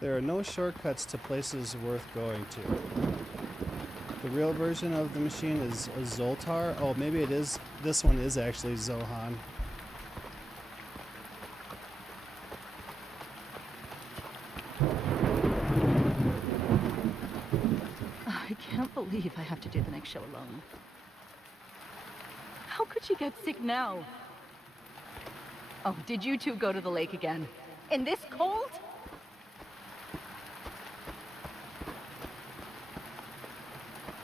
There are no shortcuts to places worth going to. The real version of the machine is a Zoltar. Oh, maybe it is. This one is actually Zohan. I can't believe I have to do the next show alone. How could she get sick now? Oh, did you two go to the lake again? In this cold?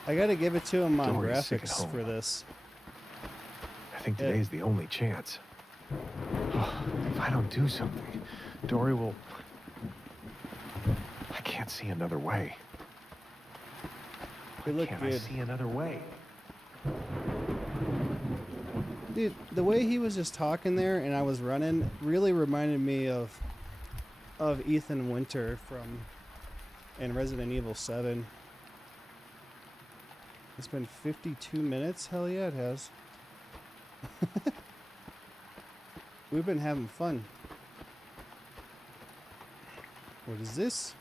I gotta give it to him on Dory's sick at graphics home. for this. I think today's the only chance. If I don't do something, Dory will... I can't see another way. They look Can't I good. see another way? Dude, the way he was just talking there and I was running really reminded me of Ethan Winter from in Resident Evil 7. It's been 52 minutes? Hell yeah, it has. We've been having fun. What is this?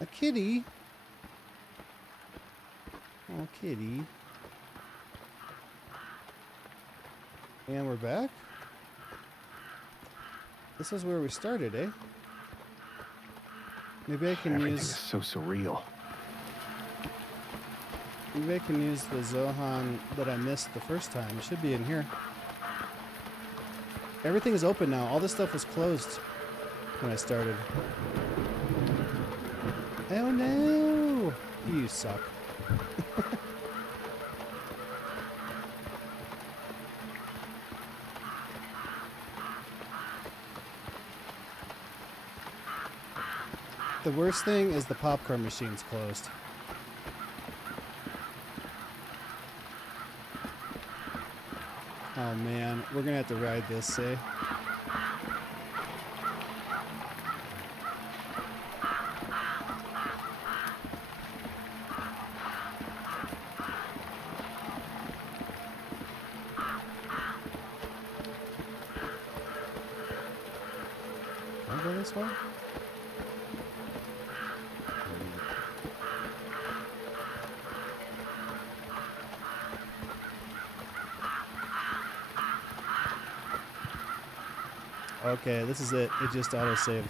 A kitty? Oh, kitty. And we're back? This is where we started, eh? Maybe I can Everything use... is so surreal. Maybe I can use the Zohan that I missed the first time. It should be in here. Everything is open now. All this stuff was closed when I started. Oh no! You suck. The worst thing is the popcorn machine's closed. Oh man, we're gonna have to ride this, eh? Can I go this way? Okay, this is it. It just auto-saved.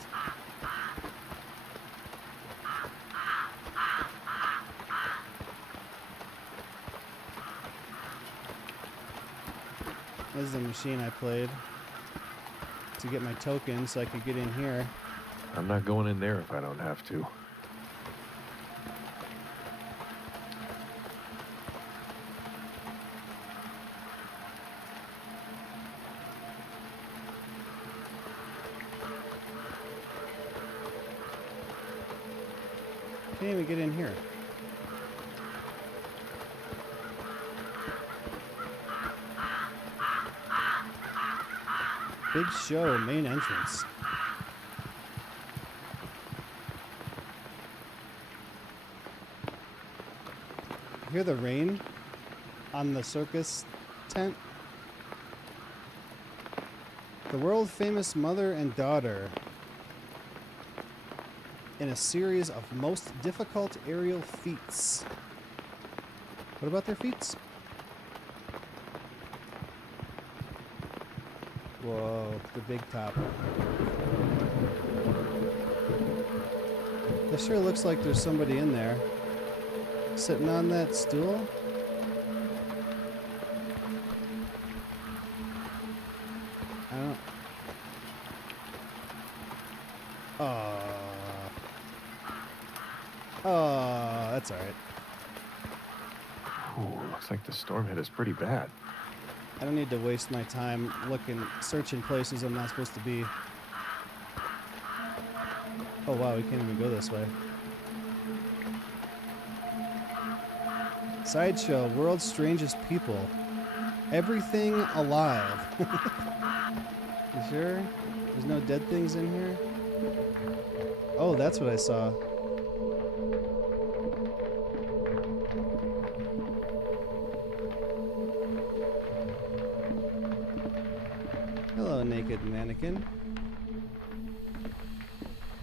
This is the machine I played to get my token so I could get in here. I'm not going in there if I don't have to. Can't even get in here. Big show, main entrance. Hear the rain on the circus tent? The world famous mother and daughter in a series of most difficult aerial feats. What about their feats? Whoa, the big top. It sure looks like there's somebody in there. Sitting on that stool? I don't... Oh, that's alright. Ooh, looks like the storm hit us pretty bad. I don't need to waste my time searching places I'm not supposed to be. Oh wow, we can't even go this way. Sideshow, world's strangest people. Everything alive. You sure? There's no dead things in here? Oh, that's what I saw. Hello, naked mannequin.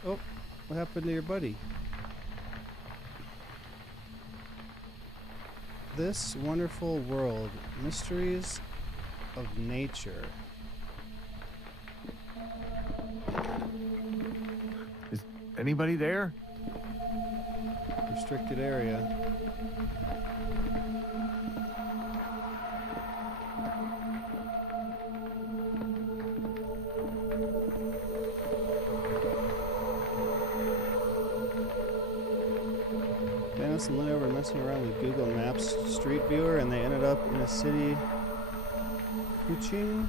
Oh, what happened to your buddy? This wonderful world, mysteries of nature. Is anybody there? Restricted area. Dennis and Lena were messing around with Google Maps Street Viewer and they ended up in a city. Kuching?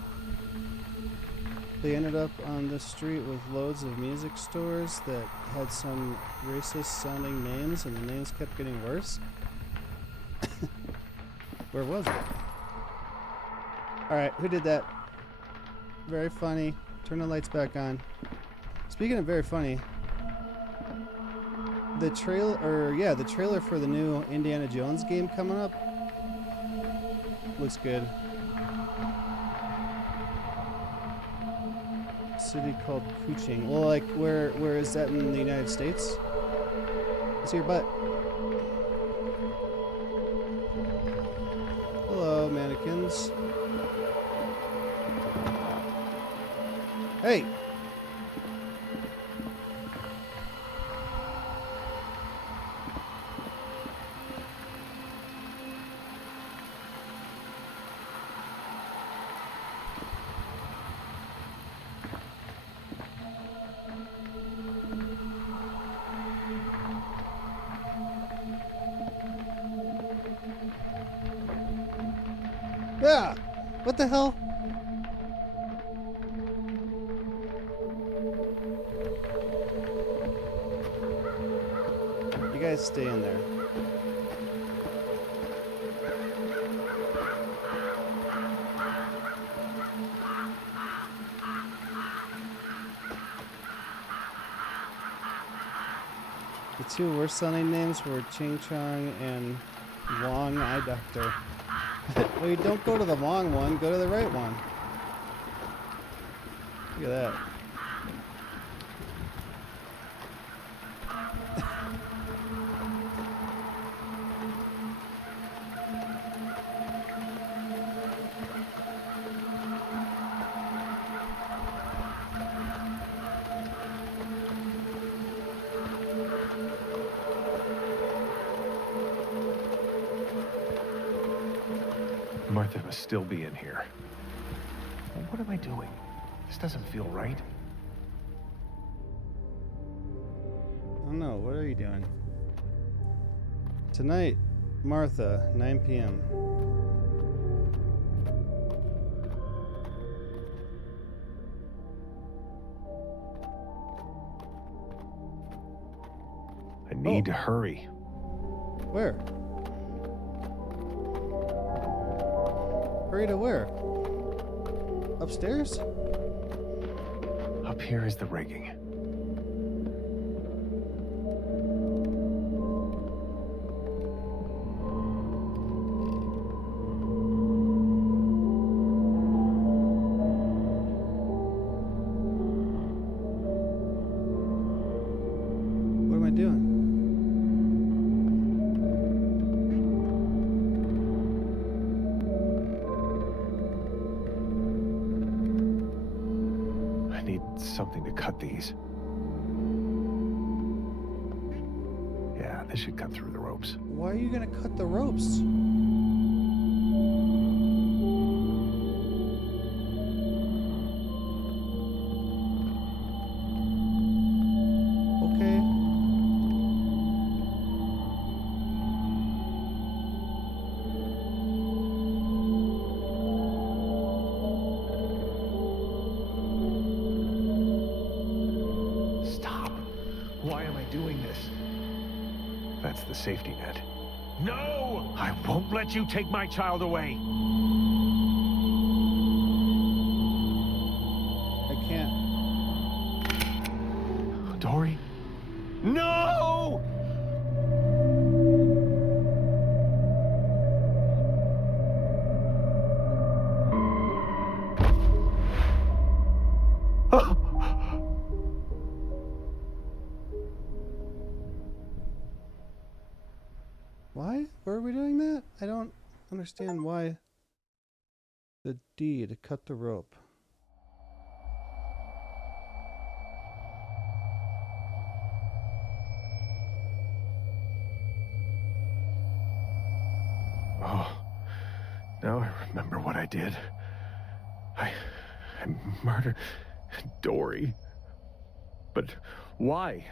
They ended up on this street with loads of music stores that had some racist sounding names and the names kept getting worse. Where was it? Alright, who did that? Very funny. Turn the lights back on. Speaking of very funny, the trailer for the new Indiana Jones game coming up looks good. City called Kuching. Well, like, where is that in the United States? Let's see your butt. Hello, mannequins. Hey! Yeah! What the hell? You guys stay in there. The two worst sounding names were Ching Chong and Wong Eye Doctor. Well, you don't go to the wrong one, go to the right one. Look at that. Martha must still be in here. What am I doing? This doesn't feel right. I don't know. What are you doing? Tonight, Martha, 9 p.m. I need to hurry. Where? Hurry to where? Upstairs? Up here is the rigging. What am I doing? I need something to cut these. Yeah, this should cut through the ropes. Why are you gonna cut the ropes? Okay. Stop. Why am I doing this? That's the safety net. No! I won't let you take my child away. I can't. Dory? No! Why? Why are we doing that? I don't understand why. The D to cut the rope. Oh, now I remember what I did. I murdered Dory. But why?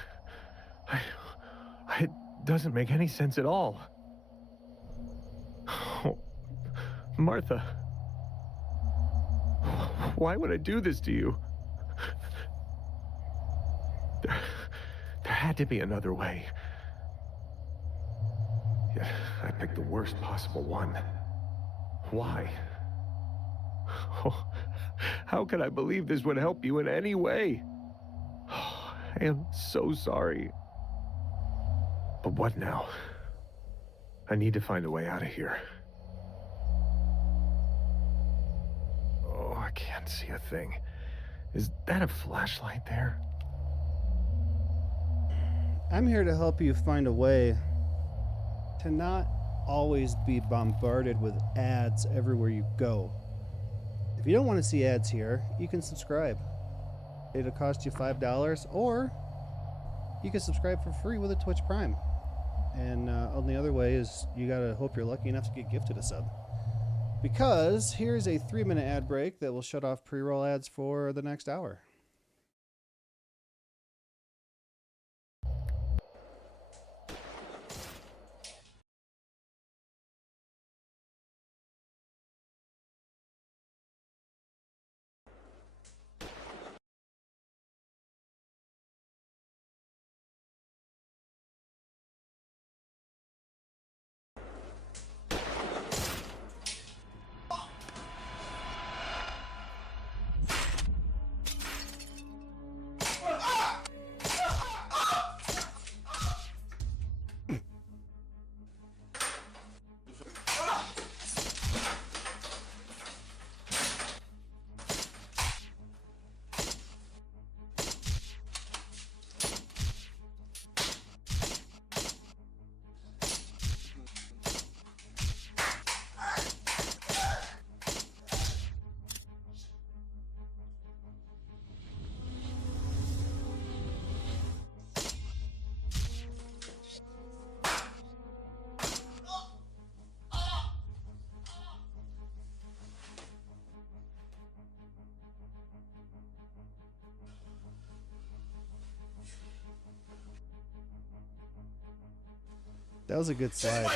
It doesn't make any sense at all. Oh, Martha. Why would I do this to you? There had to be another way. Yet I picked the worst possible one. Why? Oh, how could I believe this would help you in any way? Oh, I am so sorry. But what now? I need to find a way out of here. Oh, I can't see a thing. Is that a flashlight there? I'm here to help you find a way to not always be bombarded with ads everywhere you go. If you don't want to see ads here, you can subscribe. It'll cost you $5, or you can subscribe for free with a Twitch Prime. And only other way is you gotta hope you're lucky enough to get gifted a sub. Because here's a 3-minute ad break that will shut off pre-roll ads for the next hour. That was a good slide.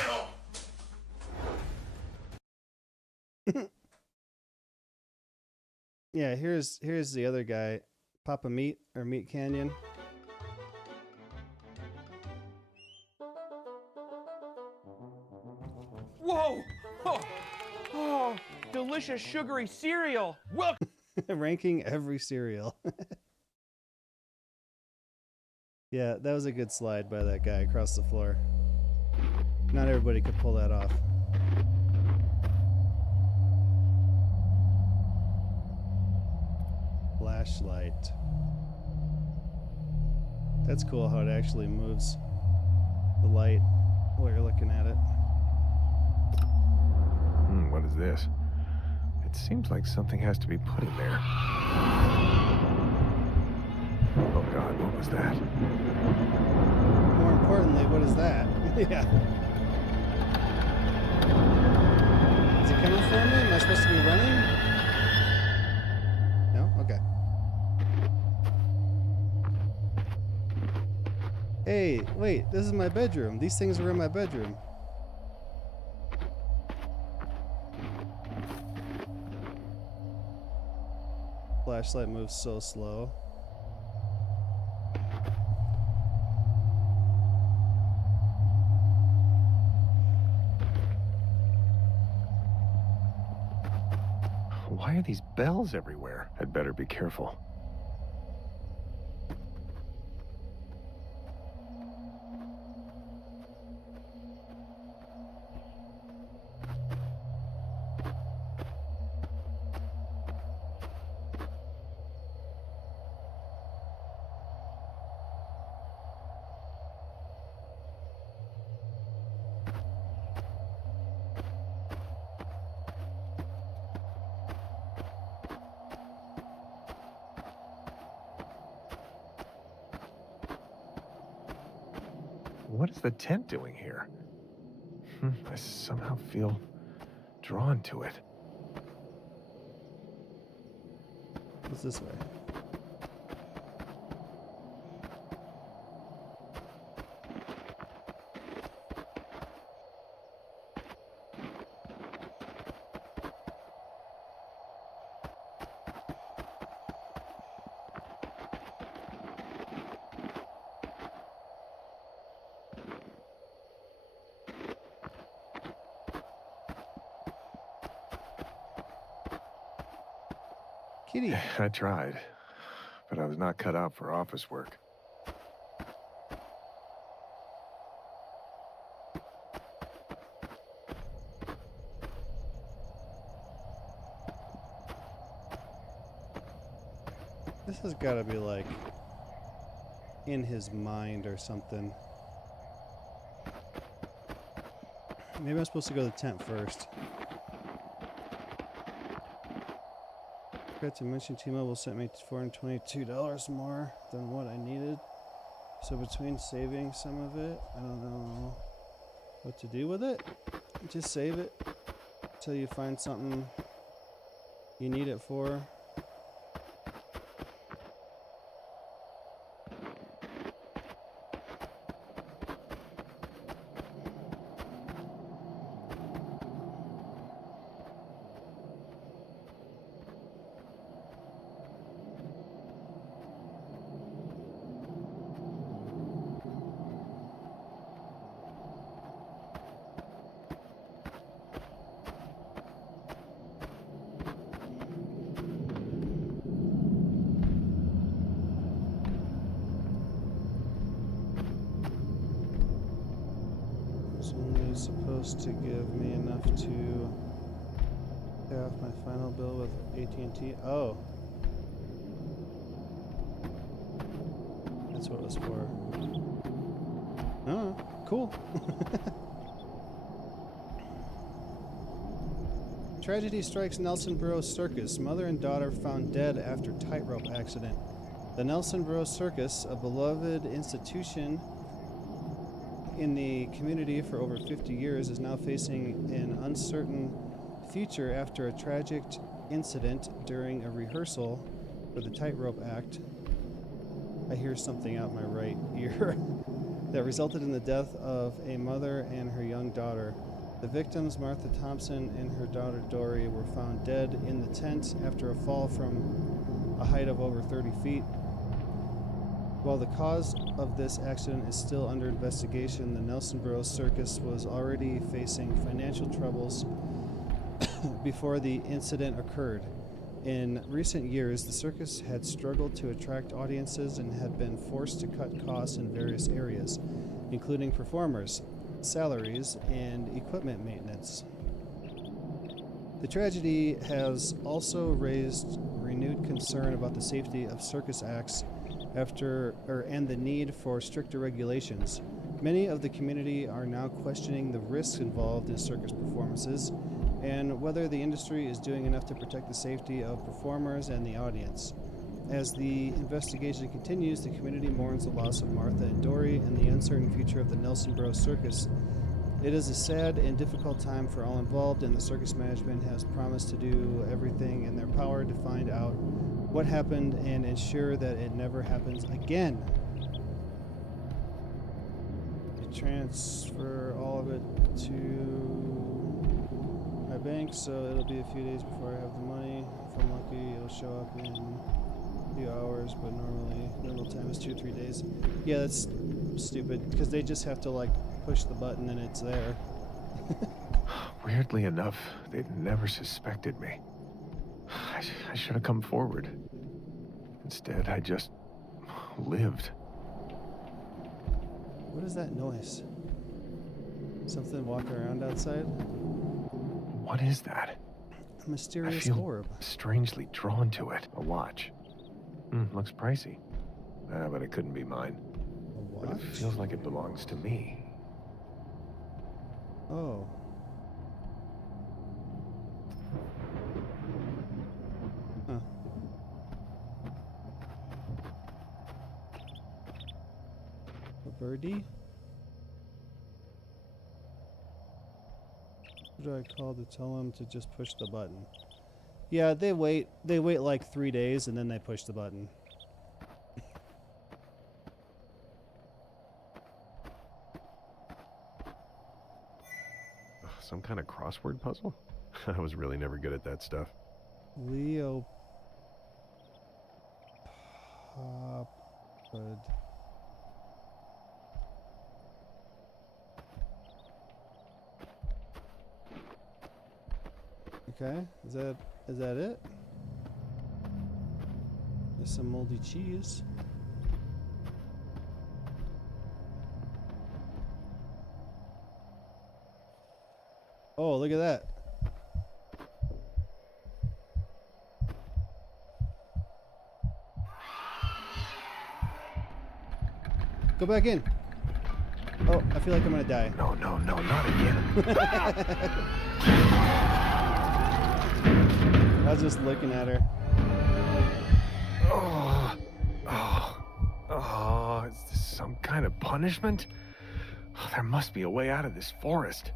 Yeah, here's the other guy, Papa Meat or Meat Canyon. Whoa! Oh, delicious sugary cereal. Welcome. Ranking every cereal. Yeah, that was a good slide by that guy across the floor. Not everybody could pull that off. Flashlight. That's cool how it actually moves the light while you're looking at it. What is this? It seems like something has to be put in there. Oh God, what was that? More importantly, what is that? Yeah. Is it coming for me? Am I supposed to be running? No? Okay. Hey, wait, this is my bedroom. These things are in my bedroom. Flashlight moves so slow. Why are these bells everywhere? I'd better be careful. What is the tent doing here? I somehow feel drawn to it. What's this way? Kitty. I tried, but I was not cut out for office work. This has got to be like in his mind or something. Maybe I'm supposed to go to the tent first. Forgot to mention T-Mobile sent me $422 more than what I needed. So between saving some of it, I don't know what to do with it. Just save it until you find something you need it for. Supposed to give me enough to pay off my final bill with AT&T. Oh, that's what it was for. Oh, cool. Tragedy strikes Nelson Burroughs Circus. Mother and daughter found dead after tightrope accident. The Nelson Burroughs Circus, a beloved institution in the community for over 50 years, is now facing an uncertain future after a tragic incident during a rehearsal for the Tightrope Act. I hear something out my right ear. that resulted in the death of a mother and her young daughter. The victims, Martha Thompson and her daughter Dory, were found dead in the tent after a fall from a height of over 30 feet. While the cause of this accident is still under investigation, the Nelsonboro Circus was already facing financial troubles before the incident occurred. In recent years, the circus had struggled to attract audiences and had been forced to cut costs in various areas, including performers, salaries, and equipment maintenance. The tragedy has also raised renewed concern about the safety of circus acts and the need for stricter regulations. Many of the community are now questioning the risks involved in circus performances and whether the industry is doing enough to protect the safety of performers and the audience. As the investigation continues, the community mourns the loss of Martha and Dory and the uncertain future of the Nelsonboro Circus. It is a sad and difficult time for all involved, and the circus management has promised to do everything in their power to find out what happened and ensure that it never happens again. I transfer all of it to my bank, so it'll be a few days before I have the money. If I'm lucky, it'll show up in a few hours, but normally normal time is 2-3 days. Yeah, that's stupid, because they just have to like push the button and it's there. Weirdly enough, they'd never suspected me. I should have come forward. Instead, I just lived. What is that noise? Something walking around outside? What is that? A mysterious I feel orb. strangely drawn to it. A watch. Looks pricey. But it couldn't be mine. A watch? But it feels like it belongs to me. Oh. Huh. A birdie? Who do I call to tell them to just push the button? Yeah, they wait like 3 days and then they push the button. Some kind of crossword puzzle? I was really never good at that stuff. Leo Popwood. Okay, is that it? There's some moldy cheese. Oh, look at that. Go back in. Oh, I feel like I'm gonna die. No, not again. I was just looking at her. Is this some kind of punishment? Oh, there must be a way out of this forest.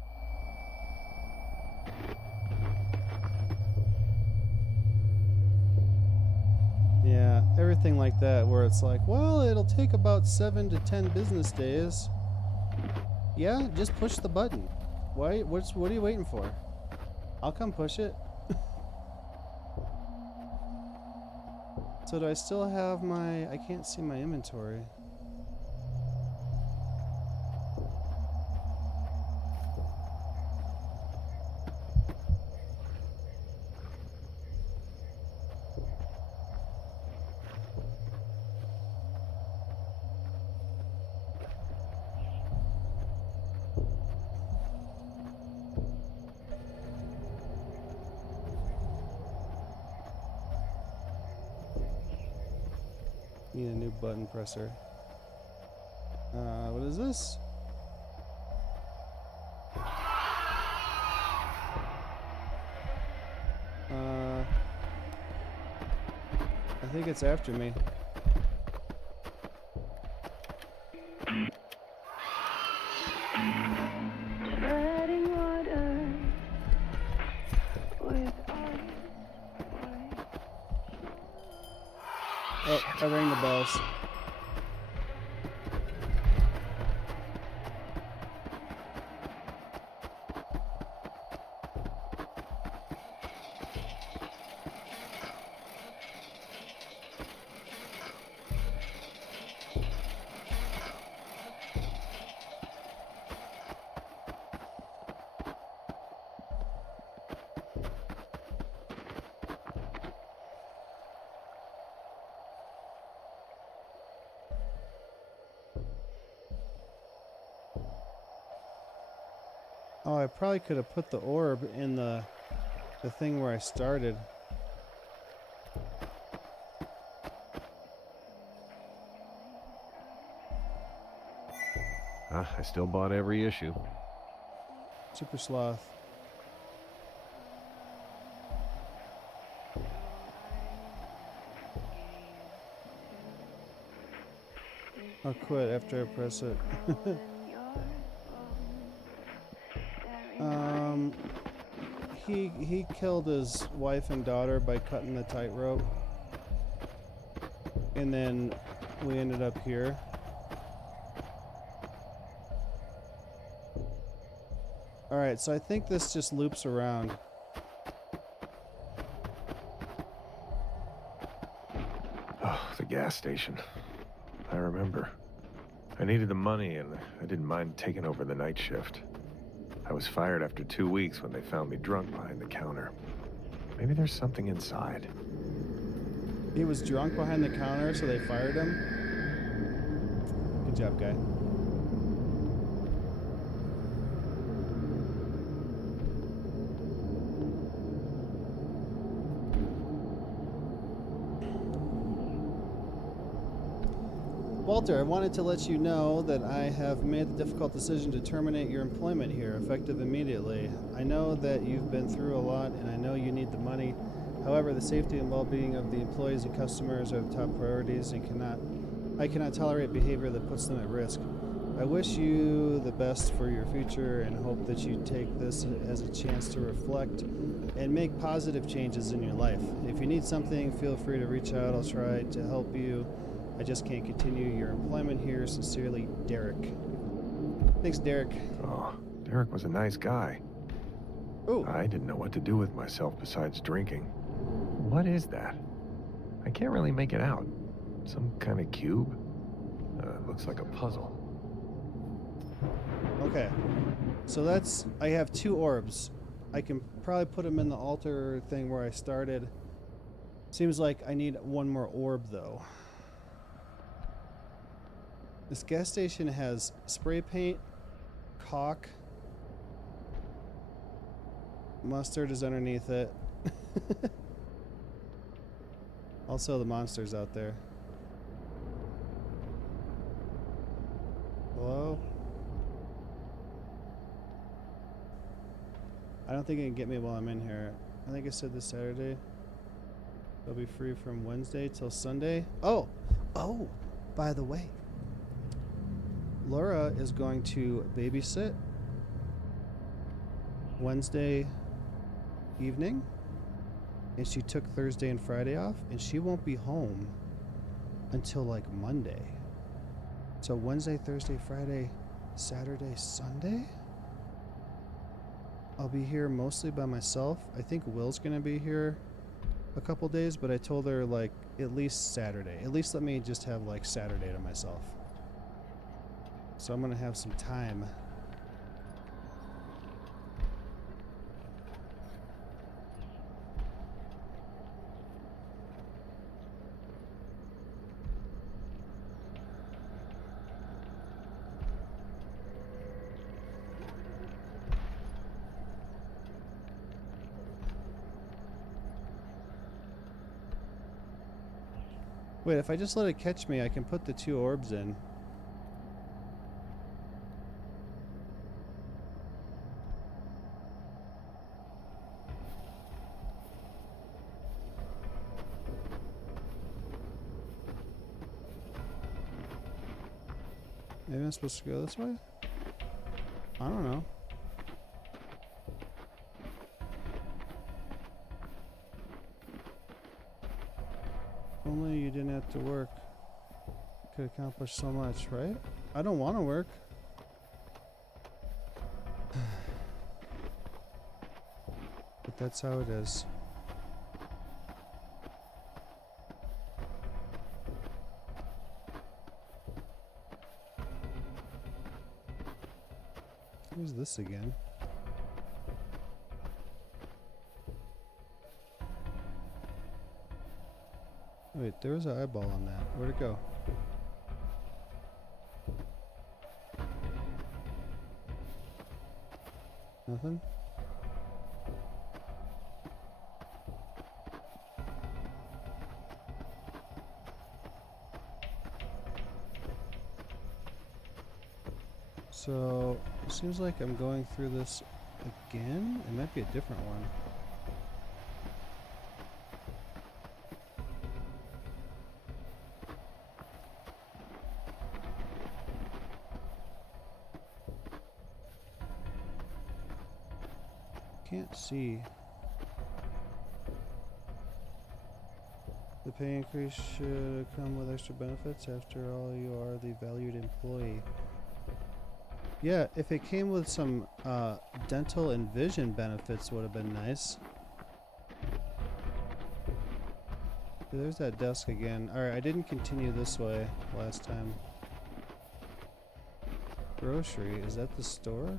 Yeah, everything like that where it's like, well, it'll take about 7 to 10 business days. Yeah, just push the button. What are you waiting for? I'll come push it. So do I still have I can't see my inventory. Need a new button presser. What is this? I think it's after me. Treading water with Oh, I rang the bells. Oh, I probably could have put the orb in the thing where I started. I still bought every issue. Super Sloth. I'll quit after I press it. He killed his wife and daughter by cutting the tightrope. And then we ended up here. Alright, so I think this just loops around. Oh, the gas station. I remember. I needed the money, and I didn't mind taking over the night shift. I was fired after 2 weeks when they found me drunk behind the counter. Maybe there's something inside. He was drunk behind the counter, so they fired him. Good job, guy. Walter, I wanted to let you know that I have made the difficult decision to terminate your employment here, effective immediately. I know that you've been through a lot, and I know you need the money. However, the safety and well-being of the employees and customers are the top priorities, and I cannot tolerate behavior that puts them at risk. I wish you the best for your future and hope that you take this as a chance to reflect and make positive changes in your life. If you need something, feel free to reach out. I'll try to help you. I just can't continue your employment here. Sincerely, Derek. Thanks, Derek. Oh, Derek was a nice guy. Ooh. I didn't know what to do with myself besides drinking. What is that? I can't really make it out. Some kind of cube? Looks like a puzzle. Okay. So that's... I have 2 orbs. I can probably put them in the altar thing where I started. Seems like I need 1 more orb, though. This gas station has spray paint, caulk, mustard is underneath it. Also, the monsters out there. Hello? I don't think it can get me while I'm in here. I think I said this Saturday. I'll be free from Wednesday till Sunday. Oh! Oh! By the way. Laura is going to babysit Wednesday evening, and she took Thursday and Friday off, and she won't be home until like Monday. So Wednesday, Thursday, Friday, Saturday, Sunday, I'll be here mostly by myself. I think Will's gonna be here a couple days, but I told her like at least Saturday. At least let me just have like Saturday to myself. So I'm gonna have some time. Wait, if I just let it catch me, I can put the 2 orbs in. Maybe I'm supposed to go this way? I don't know. If only you didn't have to work. You could accomplish so much, right? I don't want to work. But that's how it is. Who's this again? Wait, there was an eyeball on that. Where'd it go? Nothing? So, it seems like I'm going through this again? It might be a different one. Can't see. The pay increase should come with extra benefits. After all, you are the valued employee. Yeah, if it came with some dental and vision benefits would have been nice. There's that desk again. Alright, I didn't continue this way last time. Grocery, is that the store?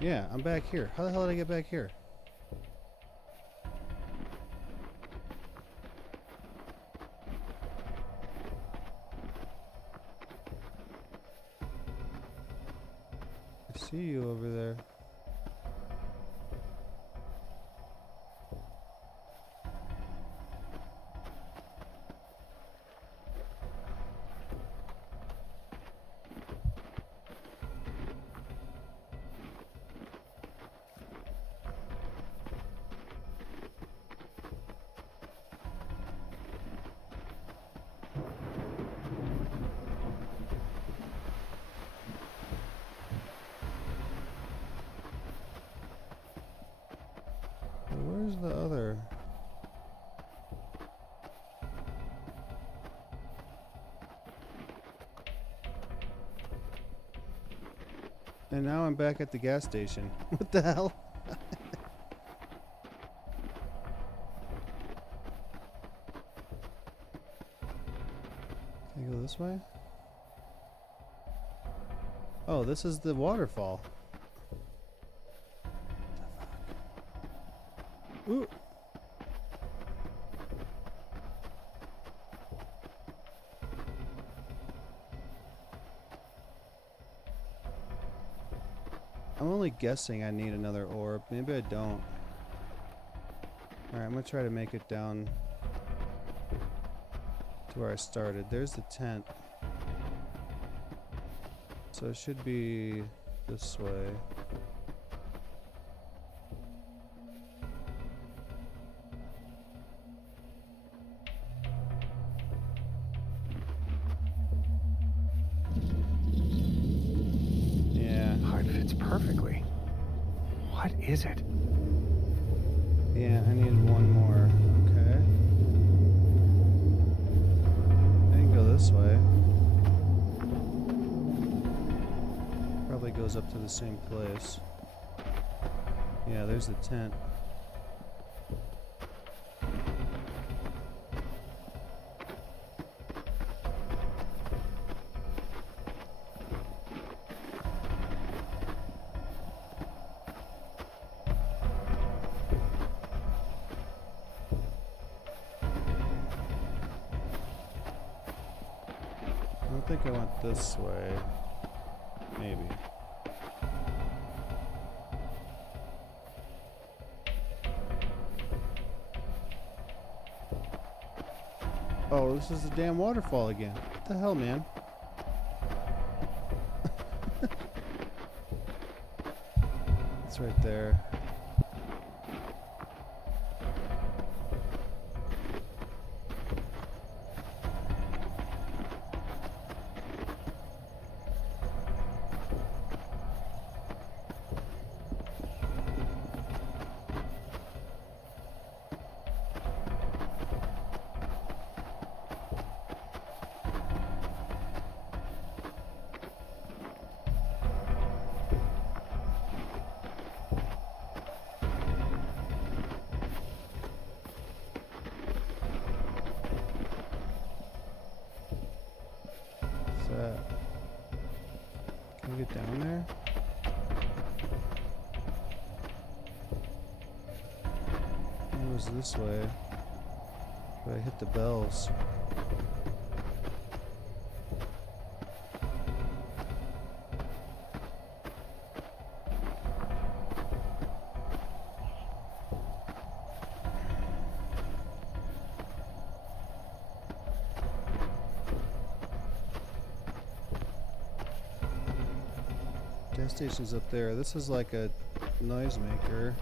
Yeah, I'm back here. How the hell did I get back here? I see you over there. Where's the other? And now I'm back at the gas station. What the hell? Can I go this way? Oh, this is the waterfall. Ooh. I'm only guessing I need another orb. Maybe I don't. Alright, I'm gonna try to make it down to where I started. There's the tent. So it should be this way. Perfectly. What is it? Yeah, I need one more. Okay. I can go this way. Probably goes up to the same place. Yeah, there's the tent. I think I went this way. Maybe. Oh, this is the damn waterfall again. What the hell, man? It's right there. Can I get down there? It was this way. But I hit the bells. Gas station's up there. This is like a noisemaker.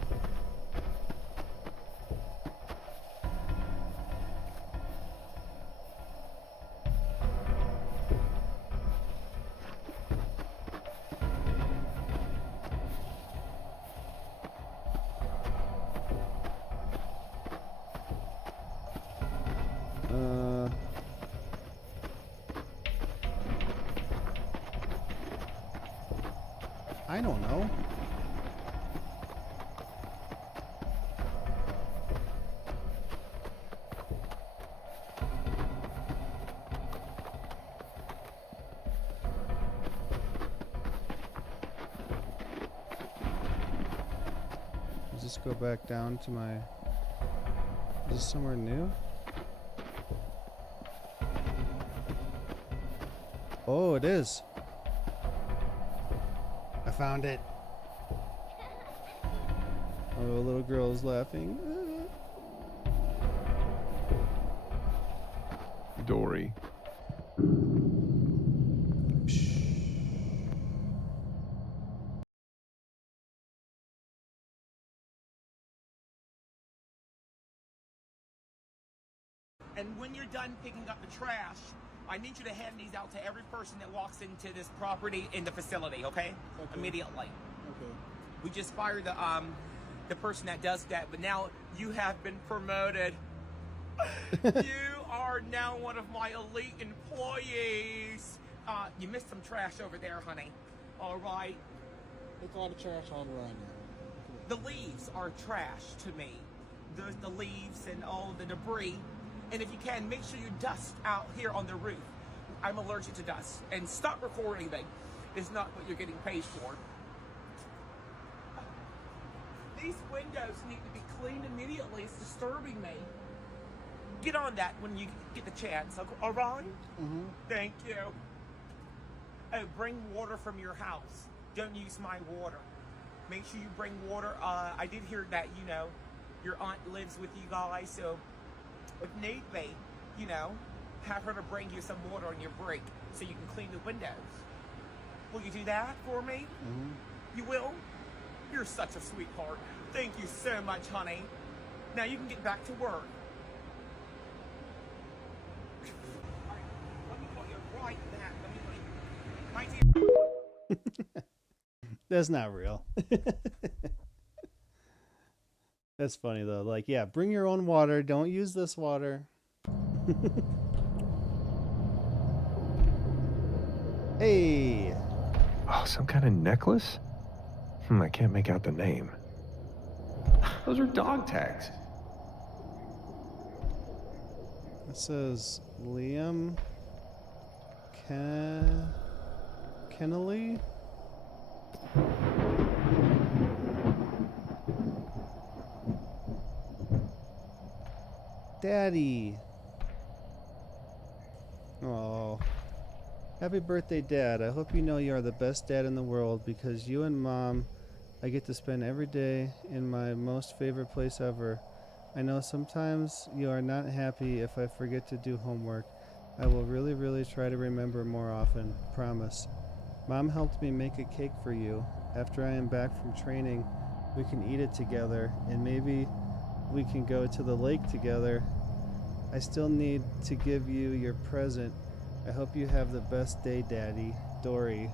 I don't know. Let's just go back down to my... Is this somewhere new? Oh, it is. I found it. Oh, little girl is laughing. Dory. And when you're done picking up the trash, I need you to hand these out to every person that walks into this property in the facility, okay? Immediately. Okay. We just fired the person that does that, but now you have been promoted. You are now one of my elite employees. You missed some trash over there, honey. All right. Look all the trash all around The leaves are trash to me. There's the leaves and all the debris. And if you can, make sure you dust out here on the roof. I'm allergic to dust. And stop recording anything. It's not what you're getting paid for. These windows need to be cleaned immediately. It's disturbing me. Get on that when you get the chance. All right? Mm-hmm. Thank you. Oh, bring water from your house. Don't use my water. Make sure you bring water. I did hear that, you know, your aunt lives with you guys, so if need be, you know, have her to bring you some water on your break so you can clean the windows. Will you do that for me? Mm-hmm. You will? You're such a sweetheart. Thank you so much, honey. Now you can get back to work. All right, let me put you right back. Let me my dear. That's not real. That's funny though. Like, yeah, bring your own water. Don't use this water. Hey. Oh, some kind of necklace? I can't make out the name. Those are dog tags. It says Liam Kennelly. Daddy. Oh. Happy birthday, Dad. I hope you know you are the best dad in the world because you and Mom, I get to spend every day in my most favorite place ever. I know sometimes you are not happy if I forget to do homework. I will really, really try to remember more often. Promise. Mom helped me make a cake for you. After I am back from training, we can eat it together, and maybe we can go to the lake together. I still need to give you your present. I hope you have the best day, Daddy. Dory.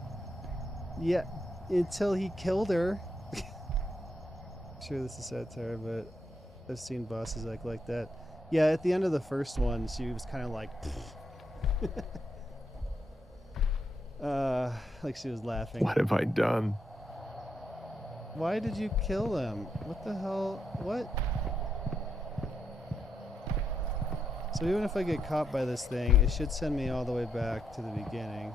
Yeah, until he killed her. Sure, this is satire, but I've seen bosses act like that. Yeah, at the end of the first one, she was kind of like... like she was laughing. What have I done? Why did you kill him? What the hell? What? So even if I get caught by this thing, it should send me all the way back to the beginning.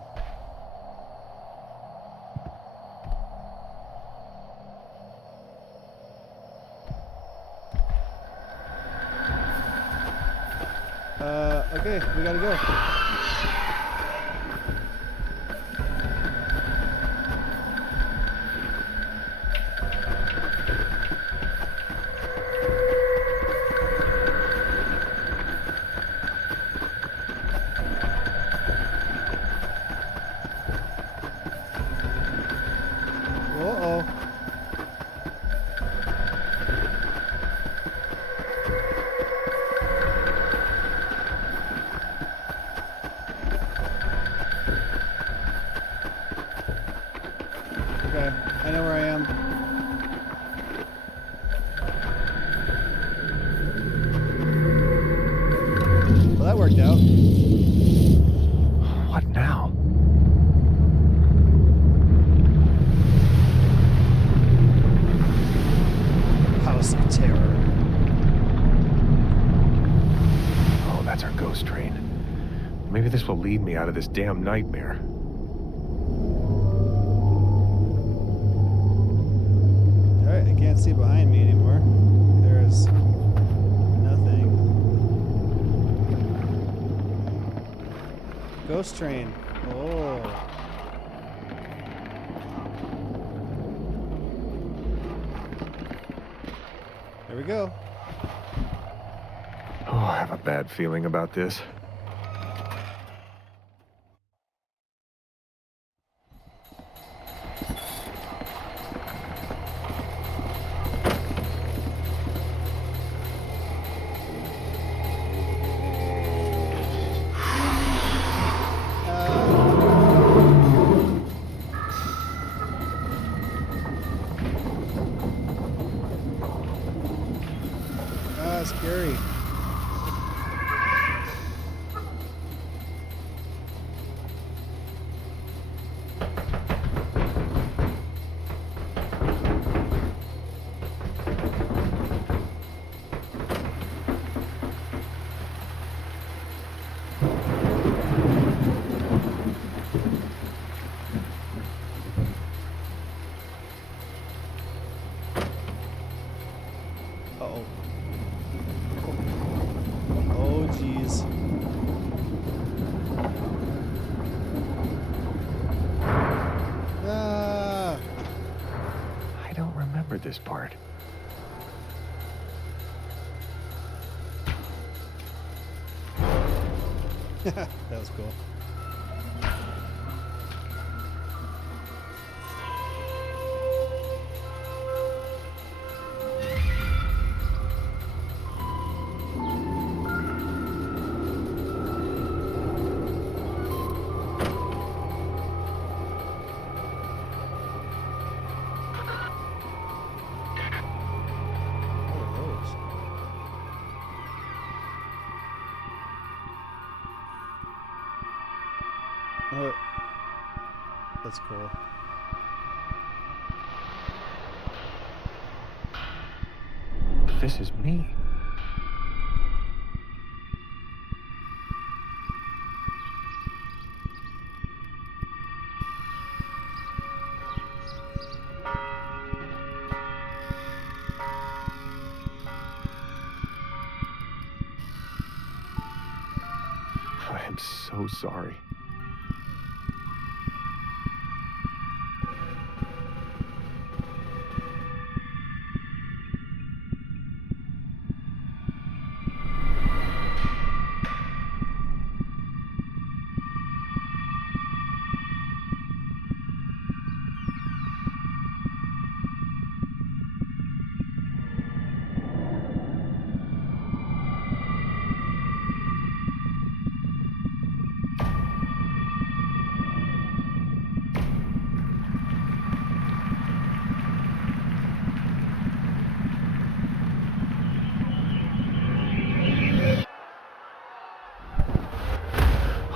Okay, we gotta go. Okay, I know where I am. Well, that worked out. What now? House of Terror. Oh, that's our ghost train. Maybe this will lead me out of this damn nightmare. Alright, I can't see behind me anymore. There's nothing. Ghost train. Oh. There we go. Oh, I have a bad feeling about this. Scary. Uh-oh. Oh, jeez. Ah! I don't remember this part. That was cool. Oh, that's cool. This is me. I am so sorry.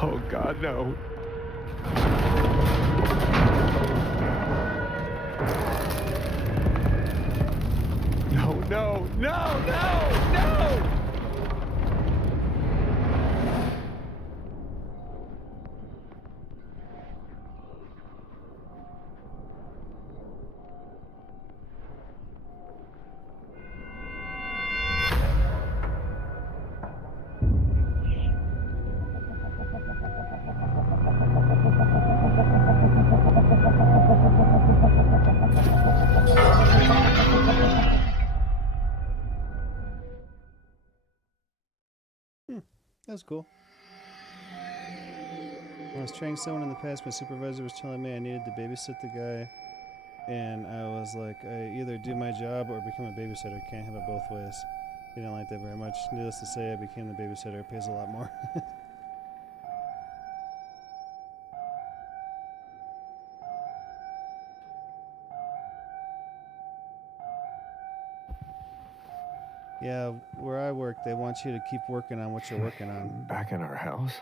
Oh, God, no. No, no, no, no, no! That was cool. When I was training someone in the past, my supervisor was telling me I needed to babysit the guy. And I was like, I either do my job or become a babysitter. Can't have it both ways. He didn't like that very much. Needless to say, I became the babysitter. It pays a lot more. Yeah, where I work, they want you to keep working on what you're working on. Back in our house?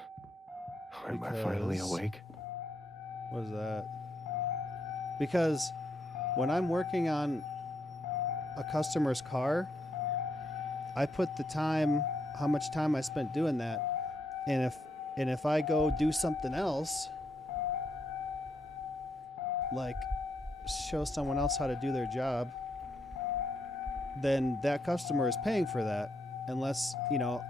Am I finally Because- awake? What is that? Because when I'm working on a customer's car, I put the time, how much time I spent doing that, and if I go do something else, like show someone else how to do their job, then that customer is paying for that, unless, you know,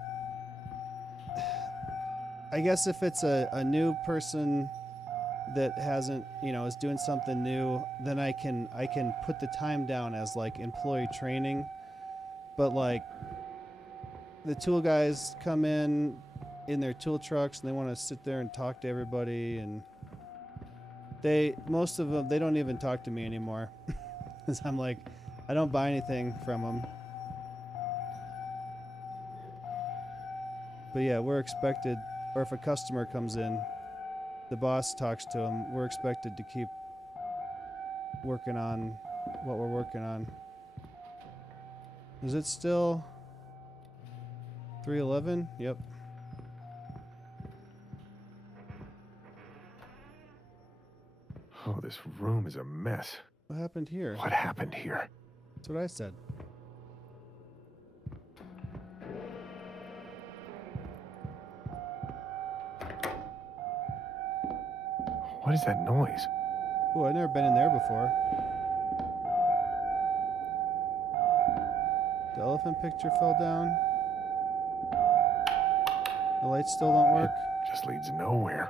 I guess if it's a new person that hasn't, you know, is doing something new, then I can put the time down as like employee training. But like the tool guys come in their tool trucks and they want to sit there and talk to everybody, and most of them, they don't even talk to me anymore. Cuz I'm like, I don't buy anything from them. But yeah, we're expected, or if a customer comes in, the boss talks to him, we're expected to keep working on what we're working on. Is it still 311? Yep. Oh, this room is a mess. What happened here? What happened here? That's what I said. What is that noise? Oh, I've never been in there before. The elephant picture fell down. The lights still don't work. It just leads nowhere.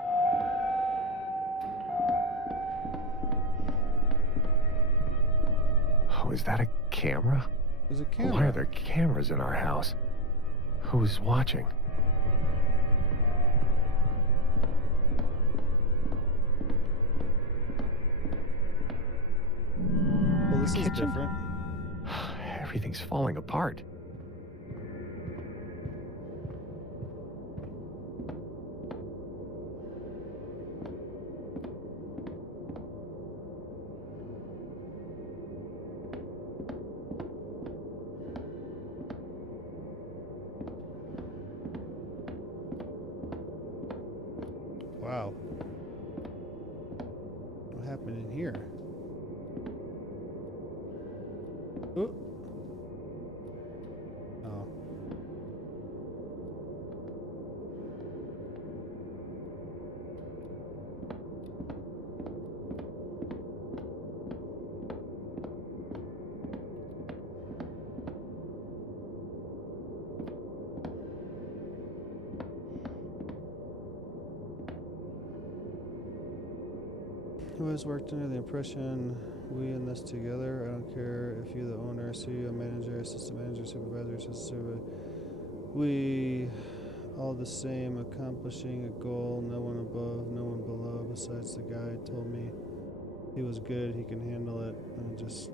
Oh, is that a camera? There's a camera. Why are there cameras in our house? Who's watching? Well, this is Kitchen? different. Everything's falling apart. Wow. What happened in here? Ooh. Oh. Who has worked under the impression we in this together? I don't care if you're the owner, CEO, manager, assistant manager, supervisor, assistant supervisor. We all the same, accomplishing a goal, no one above, no one below, besides the guy told me he was good, he can handle it, and just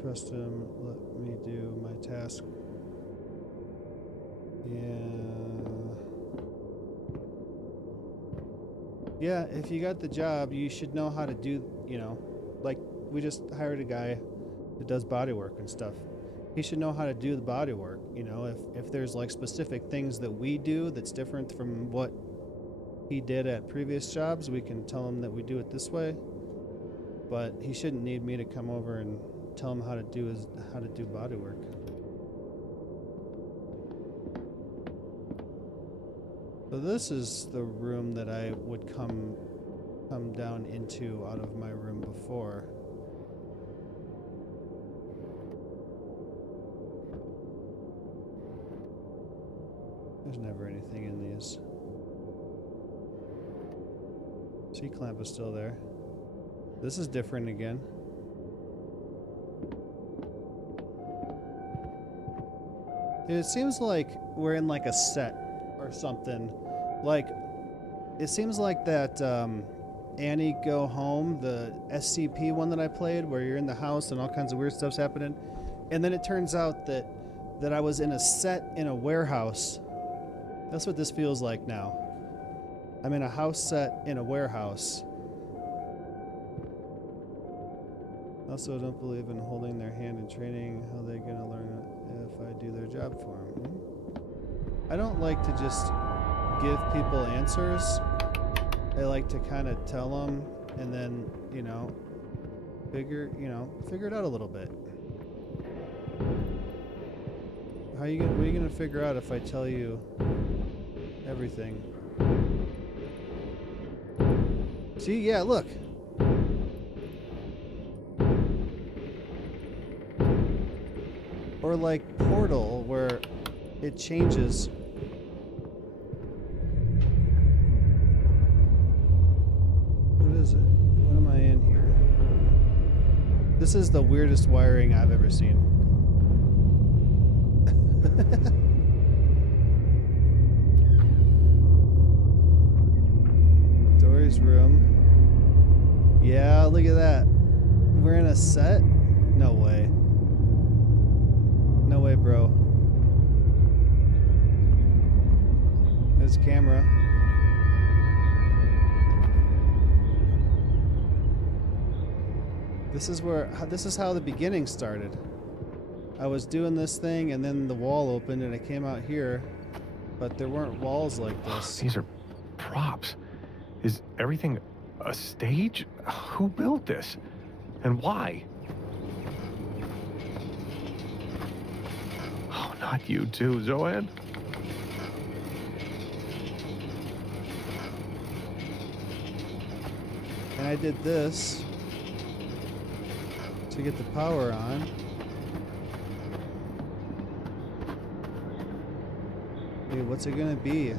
trust him, let me do my task. Yeah, if you got the job, you should know how to do, you know, like we just hired a guy that does body work and stuff. He should know how to do the body work, you know, if there's like specific things that we do that's different from what he did at previous jobs, we can tell him that we do it this way. But he shouldn't need me to come over and tell him how to do body work. So this is the room that I would come down into out of my room before. There's never anything in these. C-clamp is still there. This is different again. It seems like we're in like a set or something. Like, it seems like that Annie Go Home, the SCP one that I played, where you're in the house and all kinds of weird stuff's happening. And then it turns out that I was in a set in a warehouse. That's what this feels like now. I'm in a house set in a warehouse. Also, don't believe in holding their hand in training. How they gonna learn if I do their job for them? I don't like to just give people answers. I like to kind of tell them, and then figure it out a little bit. What are you gonna figure out if I tell you everything? See, yeah, look. Or like Portal, where it changes. What is it? What am I in here? This is the weirdest wiring I've ever seen. Dory's room. Yeah, look at that. We're in a set? No way. No way, bro. There's camera. This is how the beginning started. I was doing this thing and then the wall opened and I came out here, but there weren't walls like this. These are props. Is everything a stage? Who built this? And why? Oh, not you too, Zoan. And I did this to get the power on. Dude, what's it gonna be? I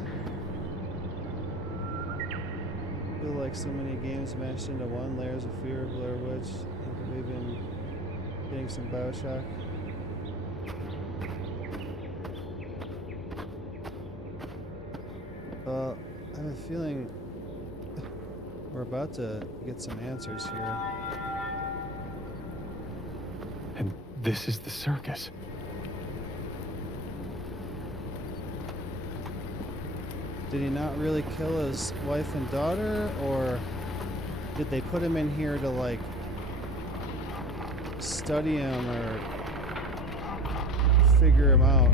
feel like so many games mashed into one. Layers of Fear, Blair Witch. I think we've been getting some Bioshock. I have a feeling we're about to get some answers here. And this is the circus. Did he not really kill his wife and daughter, or did they put him in here to like study him or figure him out?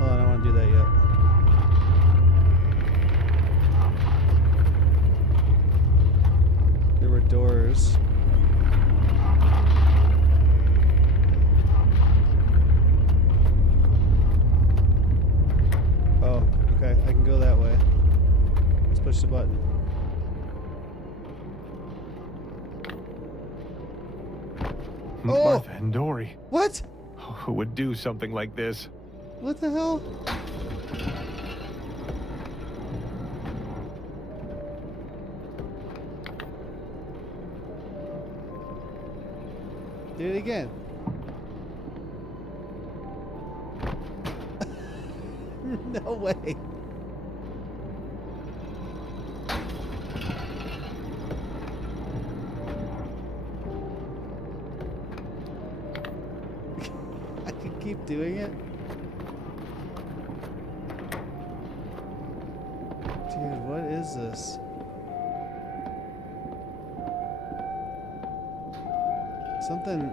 Oh, I don't want to do that yet. There were doors. Oh, okay, I can go that way. Let's push the button. Oh! Martha and Dory. What? Who would do something like this? What the hell? Do it again. No way. I can keep doing it. Dude, what is this? Something.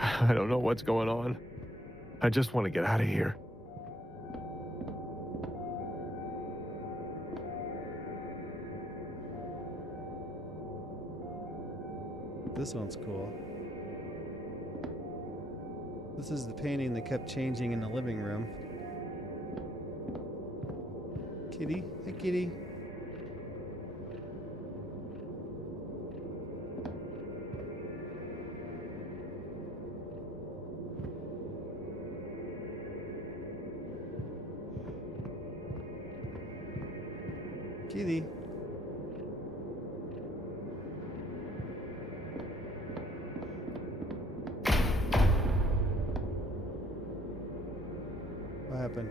I don't know what's going on. I just want to get out of here. This one's cool. This is the painting that kept changing in the living room. Kitty? Hey, kitty. Kitty. What happened?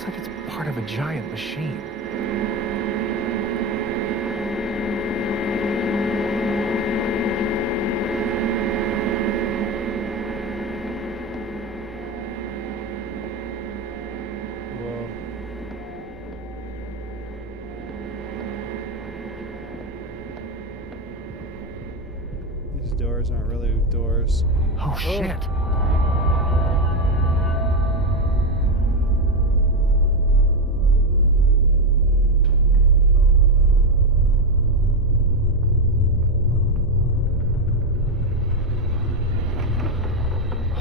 Looks like it's part of a giant machine. Whoa. These doors aren't really doors. Oh, shit.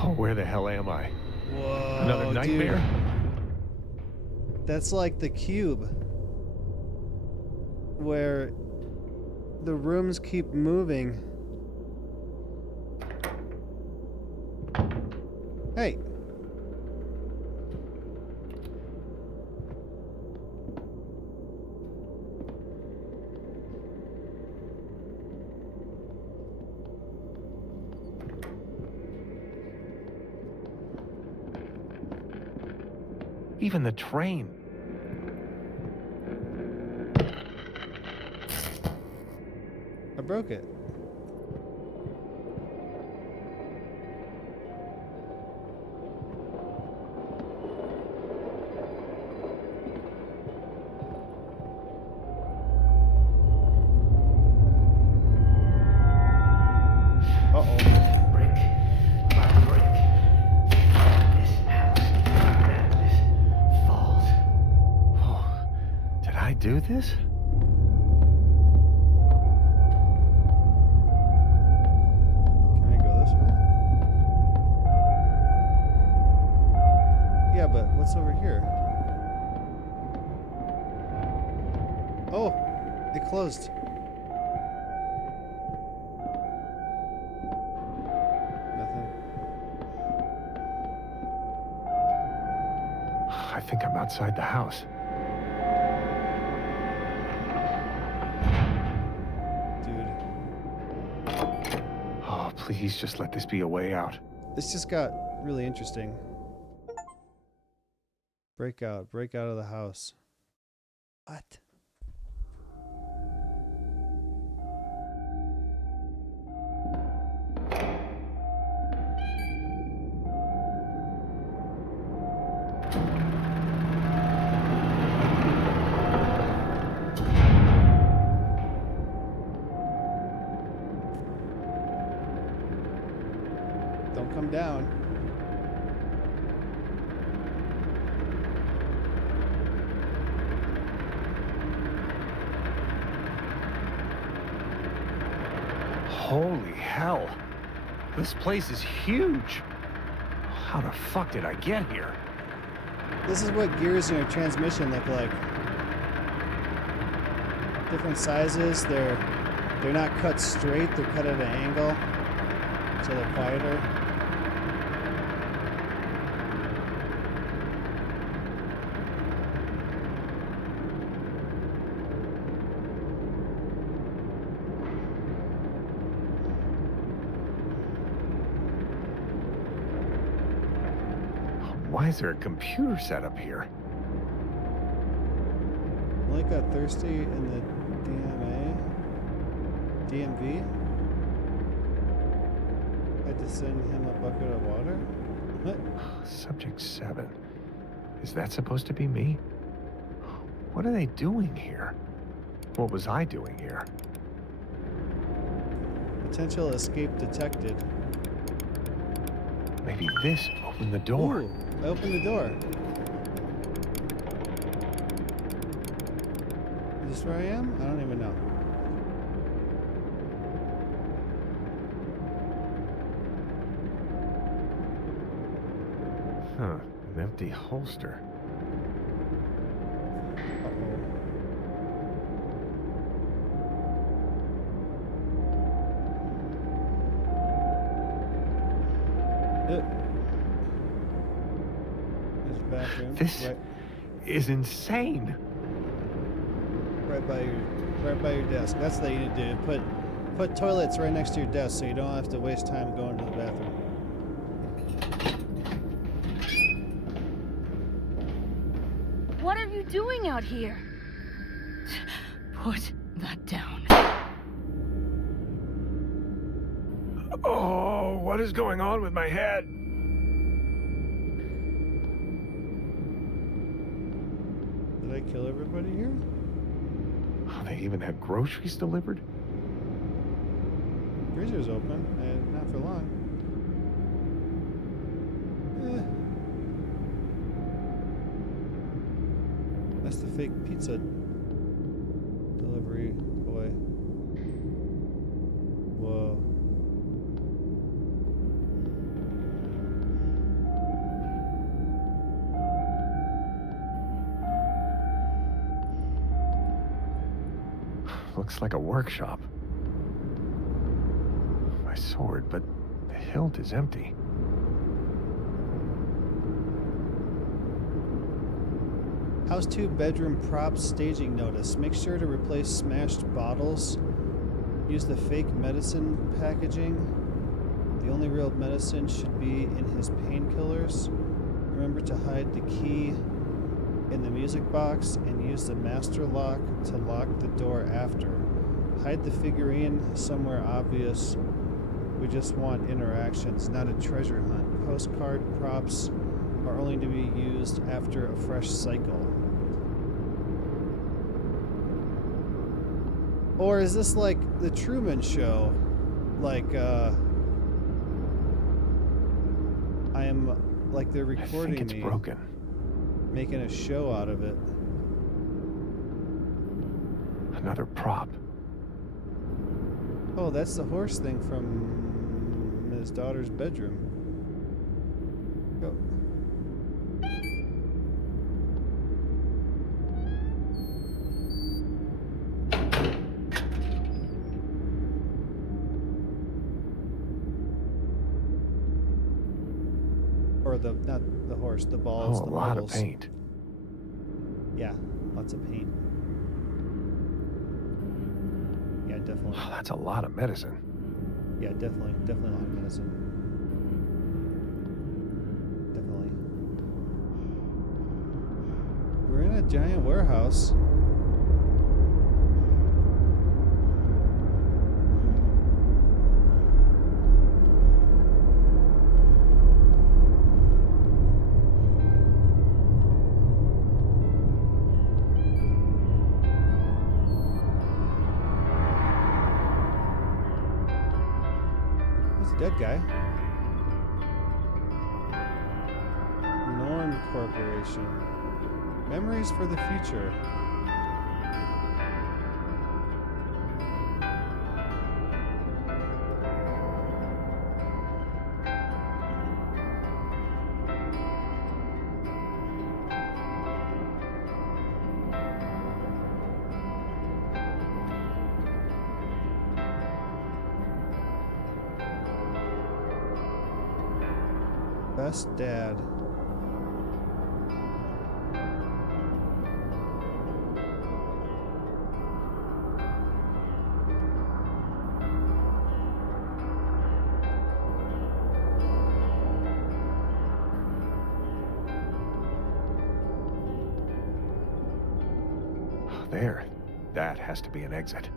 Oh, where the hell am I? Whoa. Another nightmare? Dude. That's like the cube. Where the rooms keep moving. Hey. Even the train. I broke it. Uh-oh. Brick by brick. This house madness falls. Oh, did I do this? Can I go this way? Yeah, but what's over here? Oh, it closed. Nothing. I think I'm outside the house. Dude, Oh, please just let this be a way out. this just got really interesting. Break out of the house. What? Don't come down. Holy hell. This place is huge. How the fuck did I get here? This is what gears in your transmission look like. Different sizes. They're not cut straight. They're cut at an angle, so they're quieter. Why is there a computer set up here? Blake got thirsty in the DMV. Had to send him a bucket of water. What? Subject 7. Is that supposed to be me? What are they doing here? What was I doing here? Potential escape detected. Maybe this opened the door. Ooh, I opened the door. Is this where I am? I don't even know. Huh, an empty holster. Uh-oh. There's a bathroom. This is insane. Right by your desk. That's what you need to do. Put toilets right next to your desk so you don't have to waste time going to the bathroom. doing out here? Put that down. Oh, what is going on with my head? Did I kill everybody here? Oh, they even had groceries delivered? Freezer's open, and not for long. That's the fake pizza delivery boy. Whoa. Looks like a workshop. My sword, but the hilt is empty. House 2 bedroom props staging notice. Make sure to replace smashed bottles. Use the fake medicine packaging. The only real medicine should be in his painkillers. Remember to hide the key in the music box and use the master lock to lock the door after. Hide the figurine somewhere obvious. We just want interactions, not a treasure hunt. Postcard props are only to be used after a fresh cycle. Or is this like the Truman Show? Like, I am, like they're recording I think it's me, broken. making a show out of it. Another prop. Oh, that's the horse thing from his daughter's bedroom. Go. Or the, not the horse, the balls, Oh, the a lot marbles. of paint. Yeah, lots of paint. Yeah, definitely. Oh, that's a lot of medicine. Yeah, definitely a lot of medicine. Definitely. We're in a giant warehouse. Dead guy. Norm Corporation. Memories for the future. Best dad. There. That has to be an exit.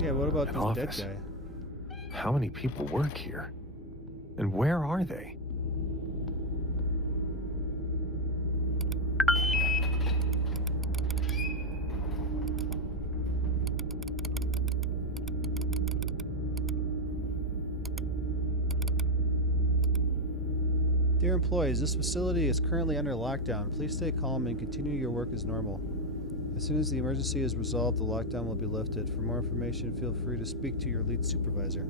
Yeah, what about An this office. dead guy? How many people work here? And where are they? Dear employees, this facility is currently under lockdown. Please stay calm and continue your work as normal. As soon as the emergency is resolved, the lockdown will be lifted. For more information, feel free to speak to your lead supervisor.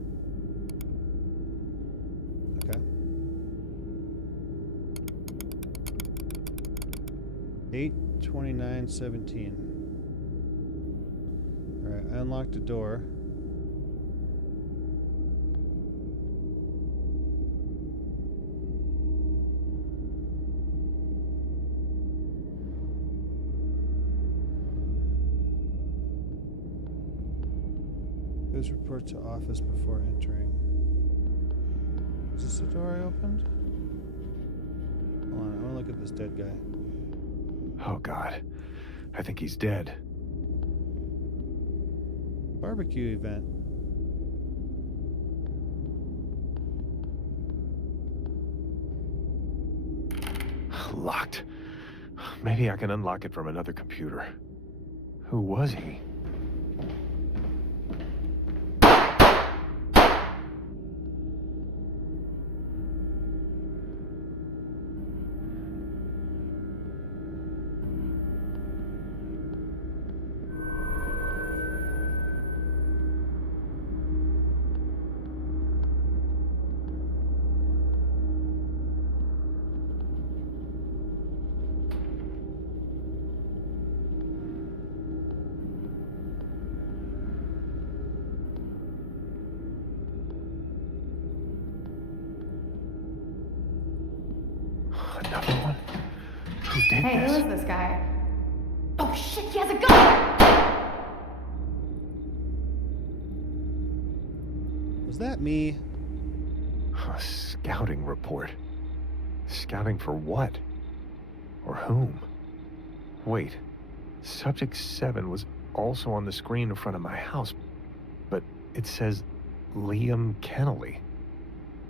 Okay. 8/29/17. Alright, I unlocked the door. Please report to office before entering. Is this the door I opened? Hold on, I want to look at this dead guy. Oh, God. I think he's dead. Barbecue event. Locked. Maybe I can unlock it from another computer. Who was he? Another one? Who did Hey, this? who is this guy? Oh shit, he has a gun! Was that me? A scouting report. Scouting for what? Or whom? Wait. Subject 7 was also on the screen in front of my house, but it says Liam Kennelly.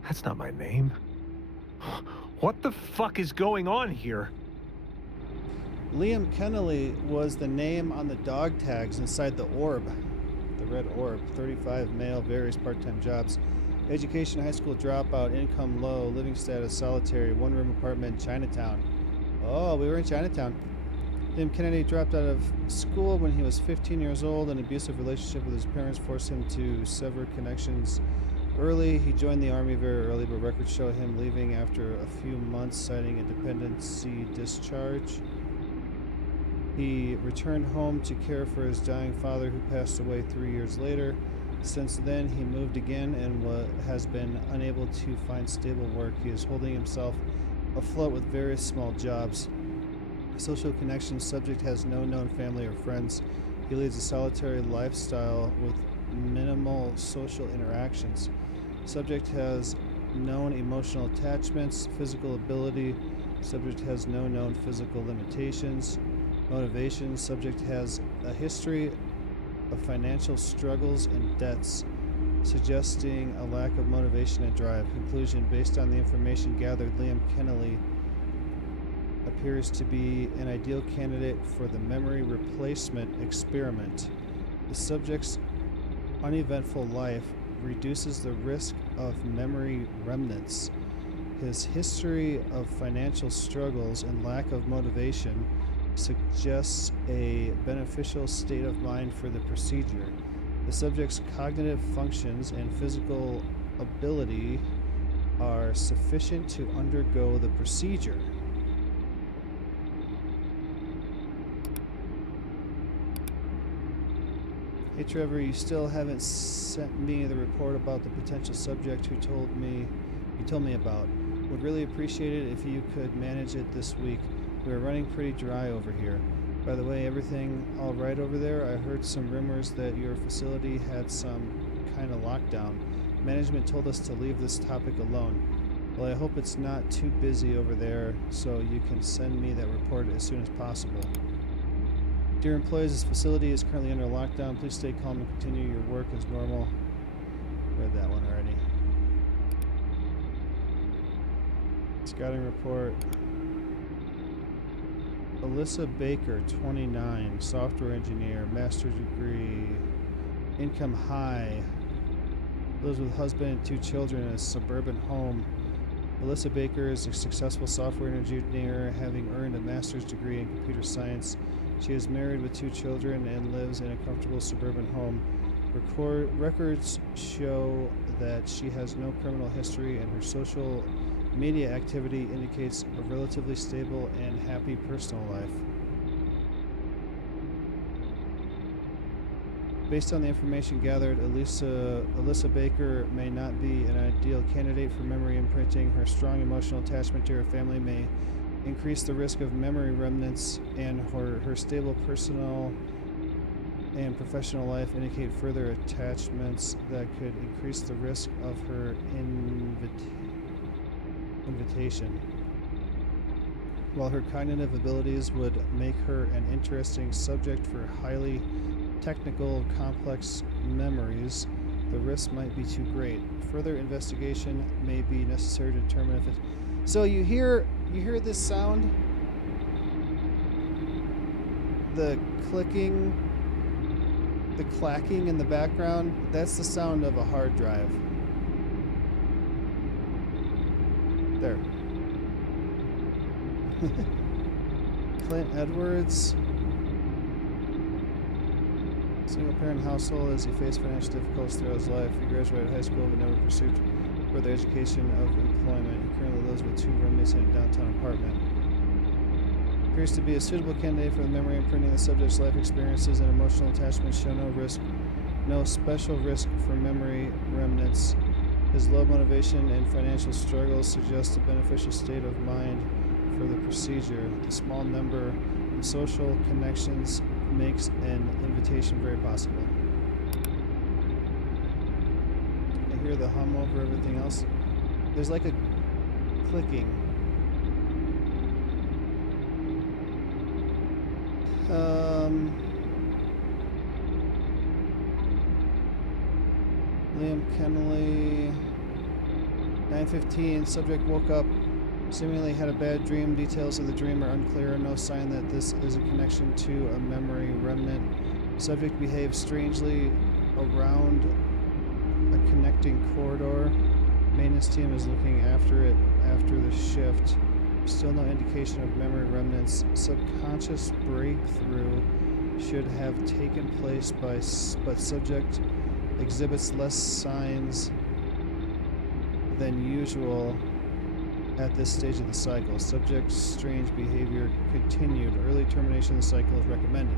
That's not my name. What the fuck is going on here? Liam Kennelly was the name on the dog tags inside the orb. The red orb. 35, male, various part-time jobs. Education, high school dropout, income low, living status solitary, one-room apartment, Chinatown. Oh, we were in Chinatown. Liam Kennedy dropped out of school when he was 15 years old. An abusive relationship with his parents forced him to sever connections early. He joined the army very early, but records show him leaving after a few months, citing a dependency discharge. He returned home to care for his dying father, who passed away 3 years later. Since then, he moved again and has been unable to find stable work. He is holding himself afloat with various small jobs. Social connections. Subject has no known family or friends. He leads a solitary lifestyle with minimal social interactions. Subject has known emotional attachments, physical ability. Subject has no known physical limitations. Motivation. Subject has a history of financial struggles and debts, suggesting a lack of motivation and drive. Conclusion. Based on the information gathered, Liam Kennelly appears to be an ideal candidate for the memory replacement experiment. The subject's uneventful life reduces the risk of memory remnants. His history of financial struggles and lack of motivation suggests a beneficial state of mind for the procedure. The subject's cognitive functions and physical ability are sufficient to undergo the procedure. Hey Trevor, you still haven't sent me the report about the potential subject you told me about. Would really appreciate it if you could manage it this week. We're running pretty dry over here. By the way, everything all right over there? I heard some rumors that your facility had some kind of lockdown. Management told us to leave this topic alone. Well, I hope it's not too busy over there, so you can send me that report as soon as possible. Dear employees, this facility is currently under lockdown. Please stay calm and continue your work as normal. Read that one already. Scouting report. Alyssa Baker, 29, software engineer, master's degree, income high, lives with husband and 2 children in a suburban home. Alyssa Baker is a successful software engineer, having earned a master's degree in computer science. She is married with 2 children and lives in a comfortable suburban home. Records show that she has no criminal history, and her social media activity indicates a relatively stable and happy personal life. Based on the information gathered, Alyssa Baker may not be an ideal candidate for memory imprinting. Her strong emotional attachment to her family may increase the risk of memory remnants, and her stable personal and professional life indicate further attachments that could increase the risk of her invitation. While her cognitive abilities would make her an interesting subject for highly technical, complex memories, the risk might be too great. Further investigation may be necessary to determine if it... So you hear this sound? The clicking, the clacking in the background, that's the sound of a hard drive. There. Clint Edwards. Single-parent household as he faced financial difficulties throughout his life. He graduated high school but never pursued further education of employment. He currently lives with 2 roommates in a downtown apartment. Appears to be a suitable candidate for the memory imprinting. The subject's life experiences and emotional attachments show no special risk for memory remnants. His low motivation and financial struggles suggest a beneficial state of mind for the procedure. The small number of social connections makes an invitation very possible. I hear the hum over everything else. There's like a clicking. Liam Kennelly, 9:15. Subject woke up, seemingly had a bad dream. Details of the dream are unclear. No sign that this is a connection to a memory remnant. Subject behaves strangely around a connecting corridor. Maintenance team is looking after it after the shift. Still no indication of memory remnants. Subconscious breakthrough should have taken place but subject exhibits less signs than usual at this stage of the cycle. Subject's strange behavior continued. Early termination of the cycle is recommended.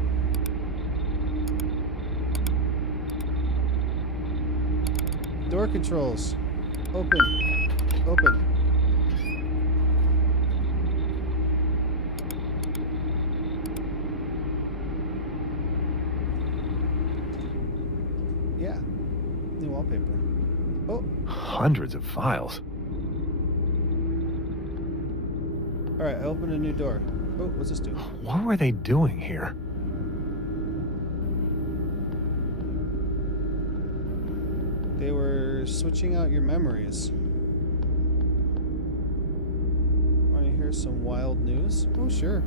Door controls. Open. Open. Yeah. New wallpaper. Oh. Hundreds of files. Alright, I opened a new door. Oh, what's this do? What were they doing here? They were switching out your memories. Want to hear some wild news? Oh, sure.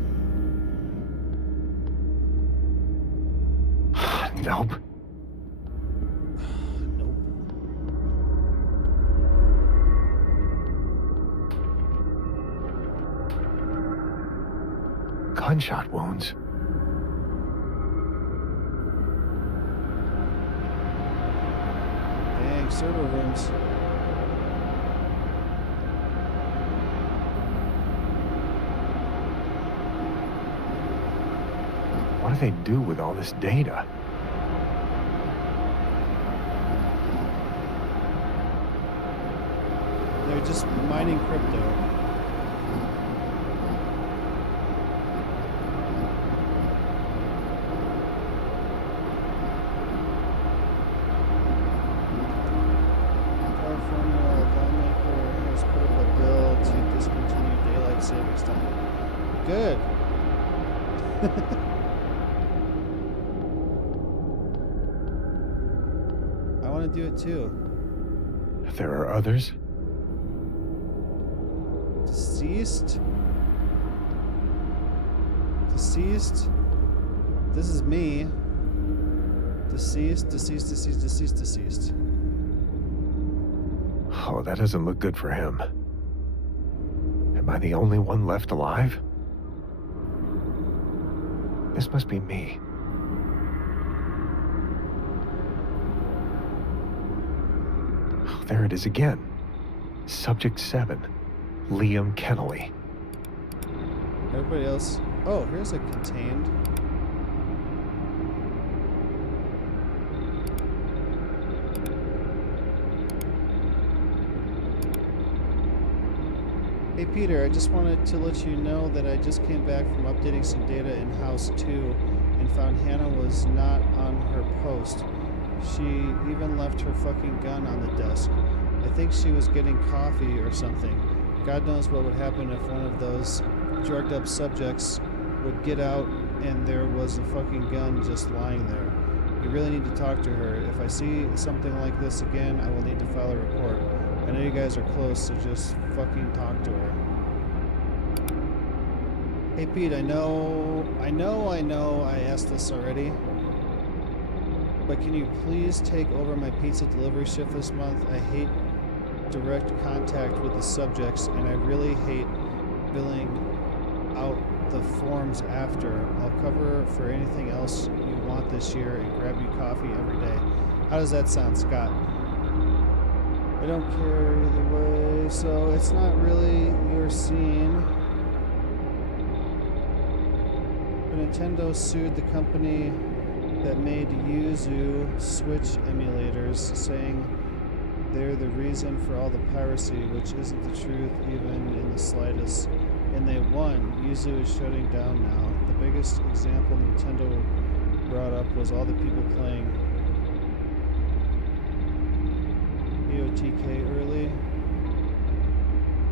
Nope. Nope. Gunshot wounds. Dang, server rooms. What do they do with all this data? They're just mining crypto. California lawmaker has put up a bill to discontinue daylight savings time. Good. I want to do it too. There are others? Deceased? Deceased? This is me. Deceased, deceased, deceased, deceased, deceased. Oh, that doesn't look good for him. Am I the only one left alive? This must be me. Oh, there it is again. Subject 7, Liam Kennelly. Everybody else. Oh, here's a contained. Hey Peter, I just wanted to let you know that I just came back from updating some data in House 2 and found Hannah was not on her post. She even left her fucking gun on the desk. I think she was getting coffee or something. God knows what would happen if one of those drugged up subjects would get out and there was a fucking gun just lying there. You really need to talk to her. If I see something like this again, I will need to file a report. I know you guys are close, so just fucking talk to her. Hey Pete, I know I asked this already, but can you please take over my pizza delivery shift this month? I hate direct contact with the subjects, and I really hate filling out the forms after. I'll cover for anything else you want this year and grab you coffee every day. How does that sound, Scott? I don't care either way, so it's not really your scene. But Nintendo sued the company that made Yuzu Switch emulators, saying they're the reason for all the piracy, which isn't the truth even in the slightest. And they won. Yuzu is shutting down now. The biggest example Nintendo brought up was all the people playing BOTK early,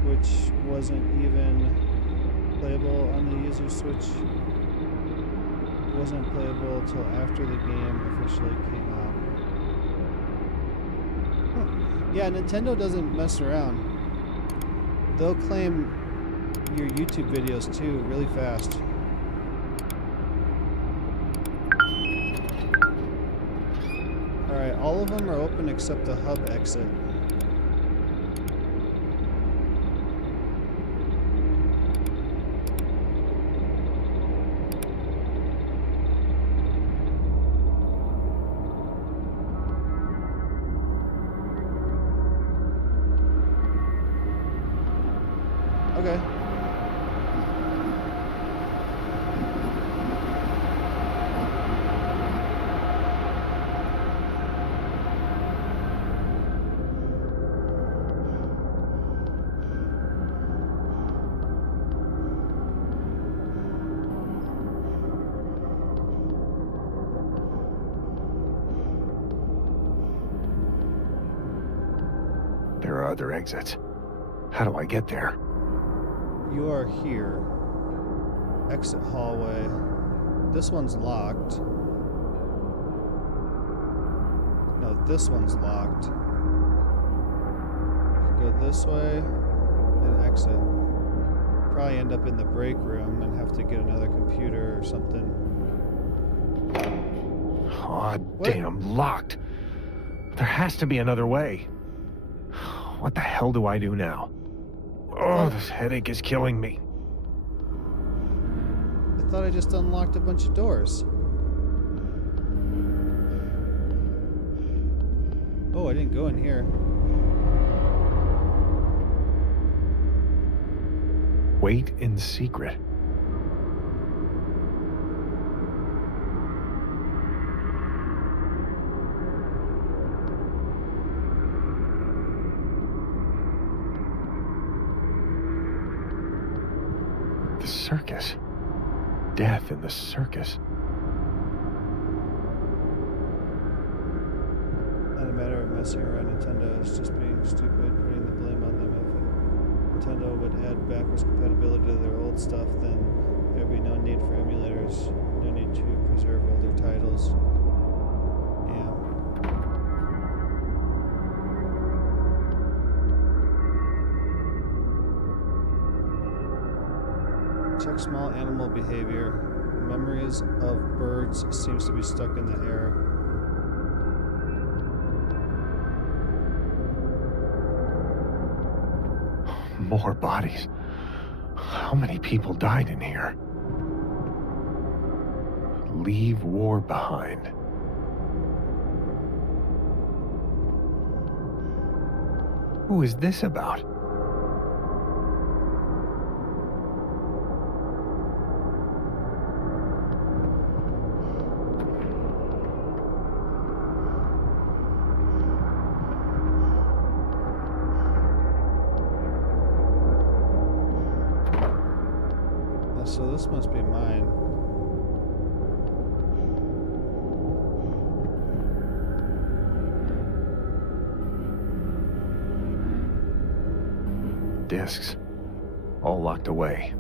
which wasn't even playable on the Yuzu Switch. It wasn't playable until after the game officially came out. Yeah, Nintendo doesn't mess around. They'll claim your YouTube videos too, really fast. Alright, all of them are open except the hub exit. Okay. There are other exits. How do I get there? You are here. Exit hallway. This one's locked. No, this one's locked. You can go this way and exit. Probably end up in the break room and have to get another computer or something. Aw, damn, locked. There has to be another way. What the hell do I do now? Oh, this headache is killing me. I thought I just unlocked a bunch of doors. Oh, I didn't go in here. Wait in secret. The circus. Death in the circus. Not a matter of messing around. Nintendo is just being stupid, putting the blame on them. If Nintendo would add backwards compatibility to their old stuff, then there'd be no need for emulators. No need to preserve older titles. Yeah. Check small animal behavior. Memories of birds seems to be stuck in the air. More bodies. How many people died in here? Leave war behind. Who is this about? So this must be mine. Discs. All locked away.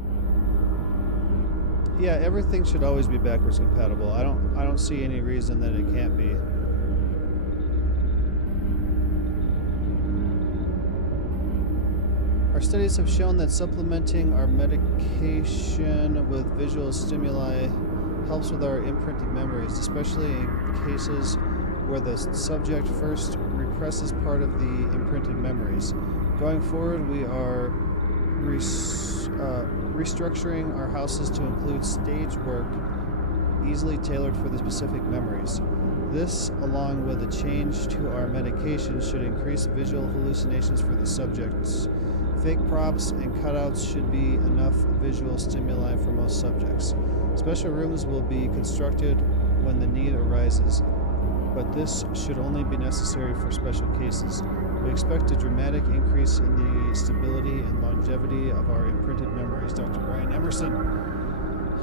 Yeah, everything should always be backwards compatible. I don't see any reason that it can't be. Our studies have shown that supplementing our medication with visual stimuli helps with our imprinted memories, especially in cases where the subject first represses part of the imprinted memories. Going forward, we are restructuring our houses to include stage work easily tailored for the specific memories. This, along with a change to our medication, should increase visual hallucinations for the subjects. Fake props and cutouts should be enough visual stimuli for most subjects. Special rooms will be constructed when the need arises, but this should only be necessary for special cases. We expect a dramatic increase in the stability and longevity of our imprinted memories. Dr. Brian Emerson.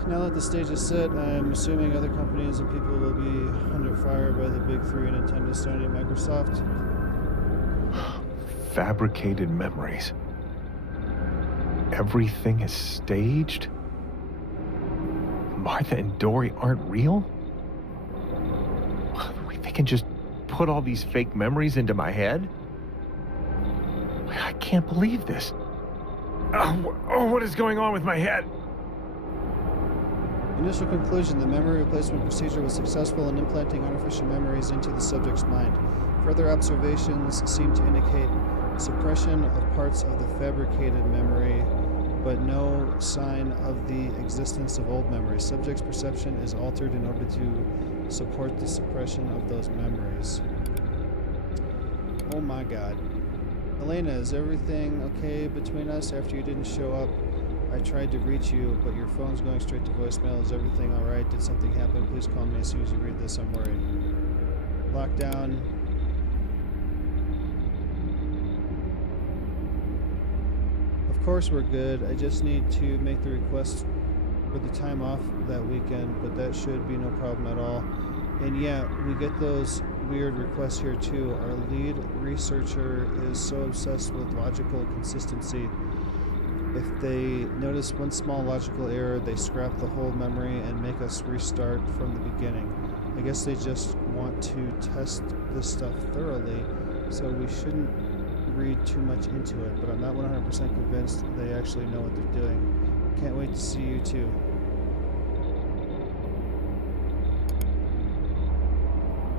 Now that the stage is set, I'm assuming other companies and people will be under fire by the big three: Nintendo, Sony, and Microsoft. Fabricated memories. Everything is staged? Martha and Dory aren't real? They can just put all these fake memories into my head? I can't believe this. What is going on with my head? Initial conclusion: the memory replacement procedure was successful in implanting artificial memories into the subject's mind. Further observations seem to indicate suppression of parts of the fabricated memory, but no sign of the existence of old memories. Subject's perception is altered in order to support the suppression of those memories. Oh my god. Elena, is everything okay between us after you didn't show up? I tried to reach you, but your phone's going straight to voicemail. Is everything alright? Did something happen? Please call me as soon as you read this. I'm worried. Lockdown. Of course we're good. I just need to make the request for the time off that weekend, but that should be no problem at all. And yeah, we get those weird requests here too. Our lead researcher is so obsessed with logical consistency. If they notice one small logical error, they scrap the whole memory and make us restart from the beginning. I guess they just want to test this stuff thoroughly, so we shouldn't read too much into it, but I'm not 100% convinced they actually know what they're doing. Can't wait to see you too.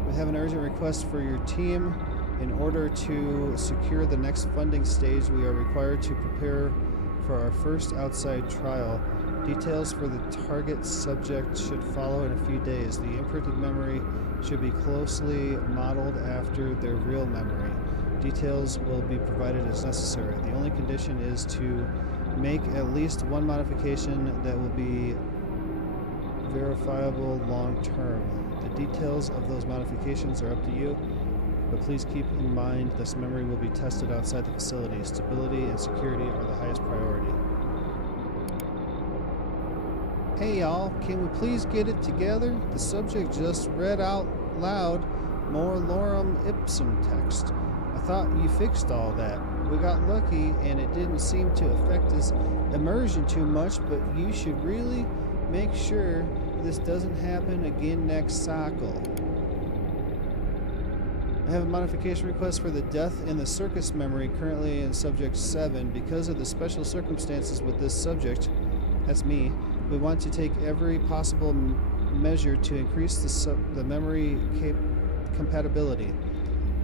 We have an urgent request for your team. In order to secure the next funding stage, we are required to prepare for our first outside trial. Details for the target subject should follow in a few days. The imprinted memory should be closely modeled after their real memory. Details will be provided as necessary. The only condition is to make at least one modification that will be verifiable long term. The details of those modifications are up to you, but please keep in mind this memory will be tested outside the facility. Stability and security are the highest priority. Hey y'all, can we please get it together? The subject just read out loud more lorem ipsum text. I thought you fixed all that. We got lucky and it didn't seem to affect his immersion too much, but you should really make sure this doesn't happen again next cycle. I have a modification request for the death in the circus memory currently in subject 7. Because of the special circumstances with this subject, that's me, we want to take every possible measure to increase the memory compatibility.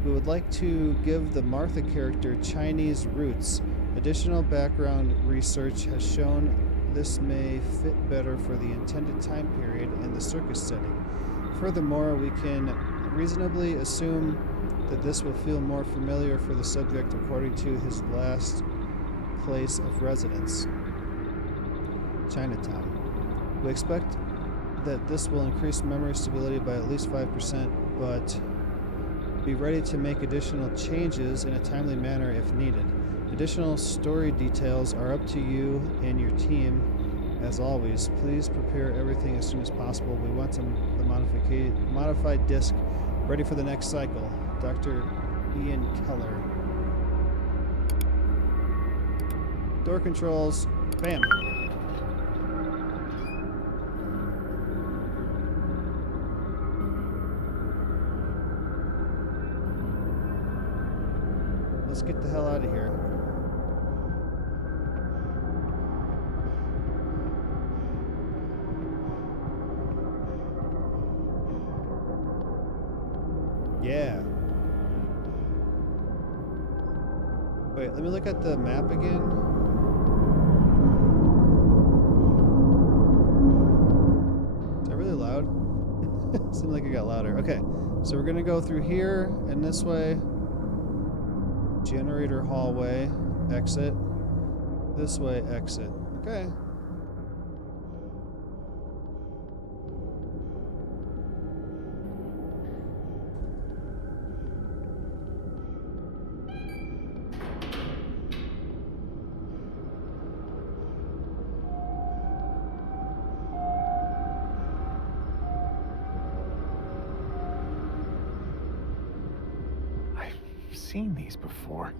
We would like to give the Martha character Chinese roots. Additional background research has shown this may fit better for the intended time period and the circus setting. Furthermore, we can reasonably assume that this will feel more familiar for the subject according to his last place of residence, Chinatown. We expect that this will increase memory stability by at least 5%, but be ready to make additional changes in a timely manner if needed. Additional story details are up to you and your team. As always, please prepare everything as soon as possible. We want the modified disc ready for the next cycle. Dr. Ian Keller. Door controls. Bam. hell out of here. Yeah. Wait, let me look at the map again. Is that really loud? Seemed like it got louder. Okay, so we're gonna go through here and this way. Generator hallway, exit. This way, exit. Okay. I've seen these before,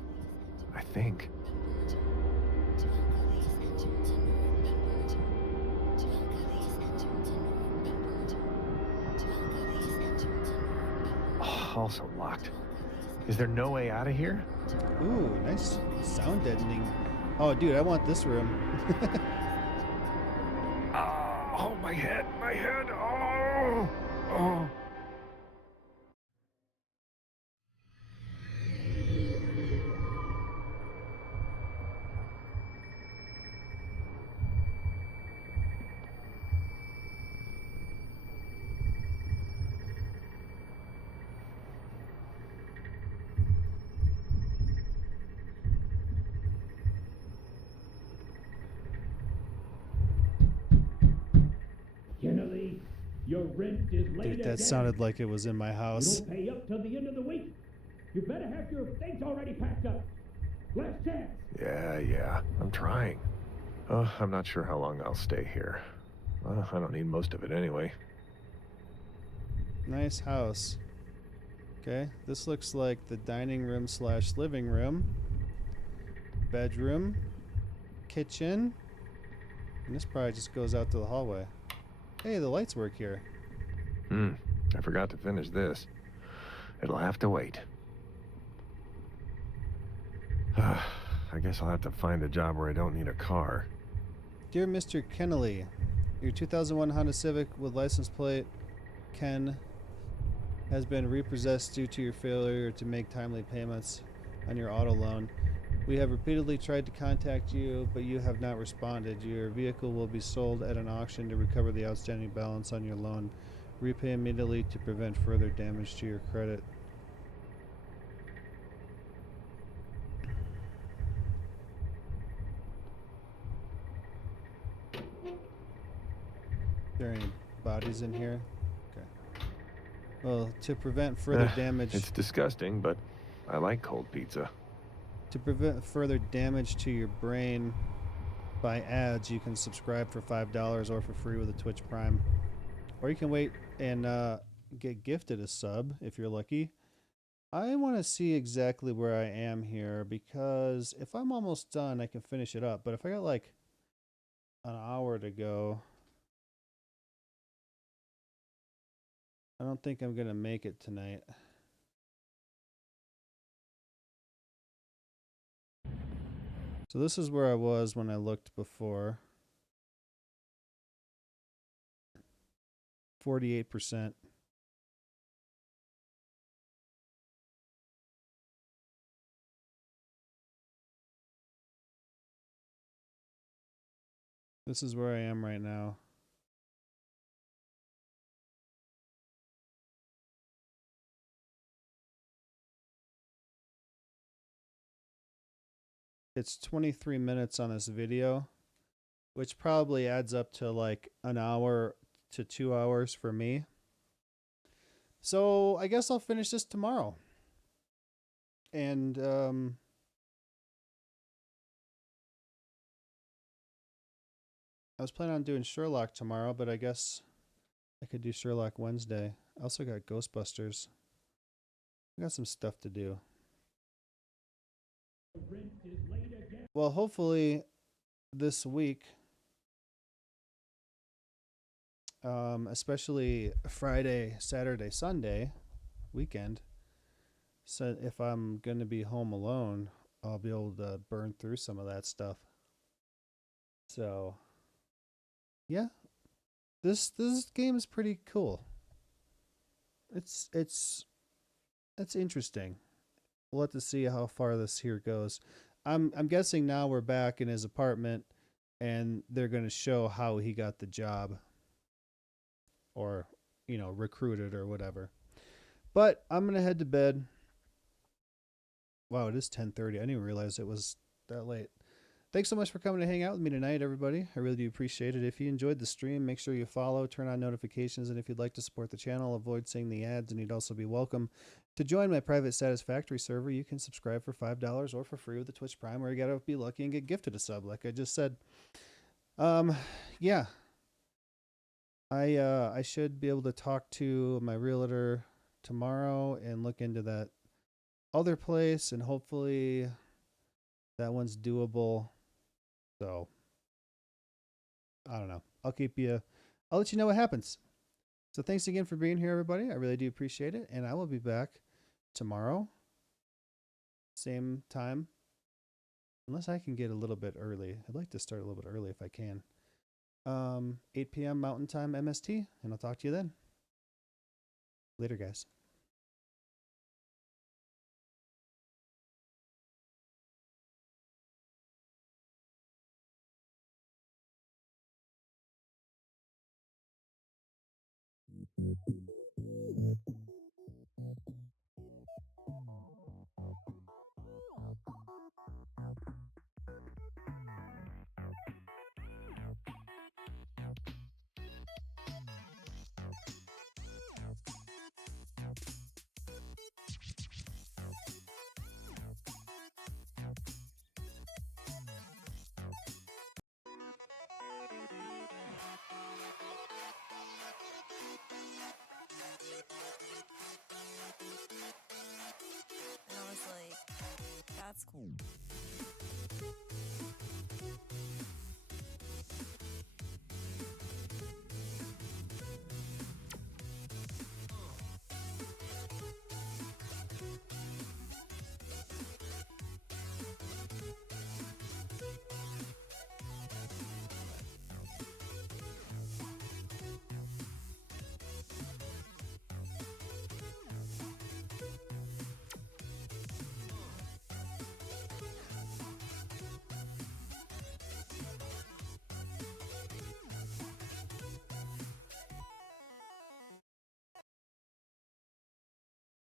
I think. Oh, also locked. Is there no way out of here? Ooh, nice sound deadening. Oh, dude, I want this room. Oh, my head, my head. Oh, oh. Kennedy, your rent is late. Dude, that sounded like it was in my house. You don't pay up till the end of the week. You better have your things already packed up. Last chance. Yeah, I'm trying. I'm not sure how long I'll stay here. I don't need most of it anyway. Nice house. Okay, this looks like the dining room / living room. Bedroom. Kitchen. And this probably just goes out to the hallway. Hey, the lights work here. I forgot to finish this. It'll have to wait. I guess I'll have to find a job where I don't need a car. Dear Mr. Kennelly, your 2001 Honda Civic with license plate Ken has been repossessed due to your failure to make timely payments on your auto loan. We have repeatedly tried to contact you, but you have not responded. Your vehicle will be sold at an auction to recover the outstanding balance on your loan. Repay immediately to prevent further damage to your credit. Are there any bodies in here? Okay. Well, to prevent further damage... It's disgusting, but I like cold pizza. To prevent further damage to your brain by ads, you can subscribe for $5 or for free with a Twitch Prime. Or you can wait and get gifted a sub if you're lucky. I want to see exactly where I am here, because if I'm almost done, I can finish it up. But if I got like an hour to go, I don't think I'm going to make it tonight. So this is where I was when I looked before. 48%. This is where I am right now. It's 23 minutes on this video, which probably adds up to like an hour to 2 hours for me. So I guess I'll finish this tomorrow. And I was planning on doing Sherlock tomorrow, but I guess I could do Sherlock Wednesday. I also got Ghostbusters. I got some stuff to do. Well, hopefully this week, especially Friday, Saturday, Sunday, weekend, so if I'm going to be home alone, I'll be able to burn through some of that stuff. So, yeah, this game is pretty cool. It's interesting. We'll have to see how far this here goes. I'm guessing now we're back in his apartment, and they're going to show how he got the job, or recruited or whatever. But I'm gonna head to bed. Wow, it is 10:30. I didn't even realize it was that late. Thanks so much for coming to hang out with me tonight, everybody. I really do appreciate it. If you enjoyed the stream, make sure you follow, turn on notifications, and if you'd like to support the channel, avoid seeing the ads, and you'd also be welcome to join my private Satisfactory server. You can subscribe for $5 or for free with the Twitch Prime, or you gotta be lucky and get gifted a sub, like I just said. Yeah. I should be able to talk to my realtor tomorrow and look into that other place, and hopefully that one's doable. So I don't know. I'll let you know what happens. So thanks again for being here, everybody. I really do appreciate it. And I will be back tomorrow. Same time. Unless I can get a little bit early. I'd like to start a little bit early if I can. 8 p.m. Mountain Time MST. And I'll talk to you then. Later, guys. And I was like, that's cool.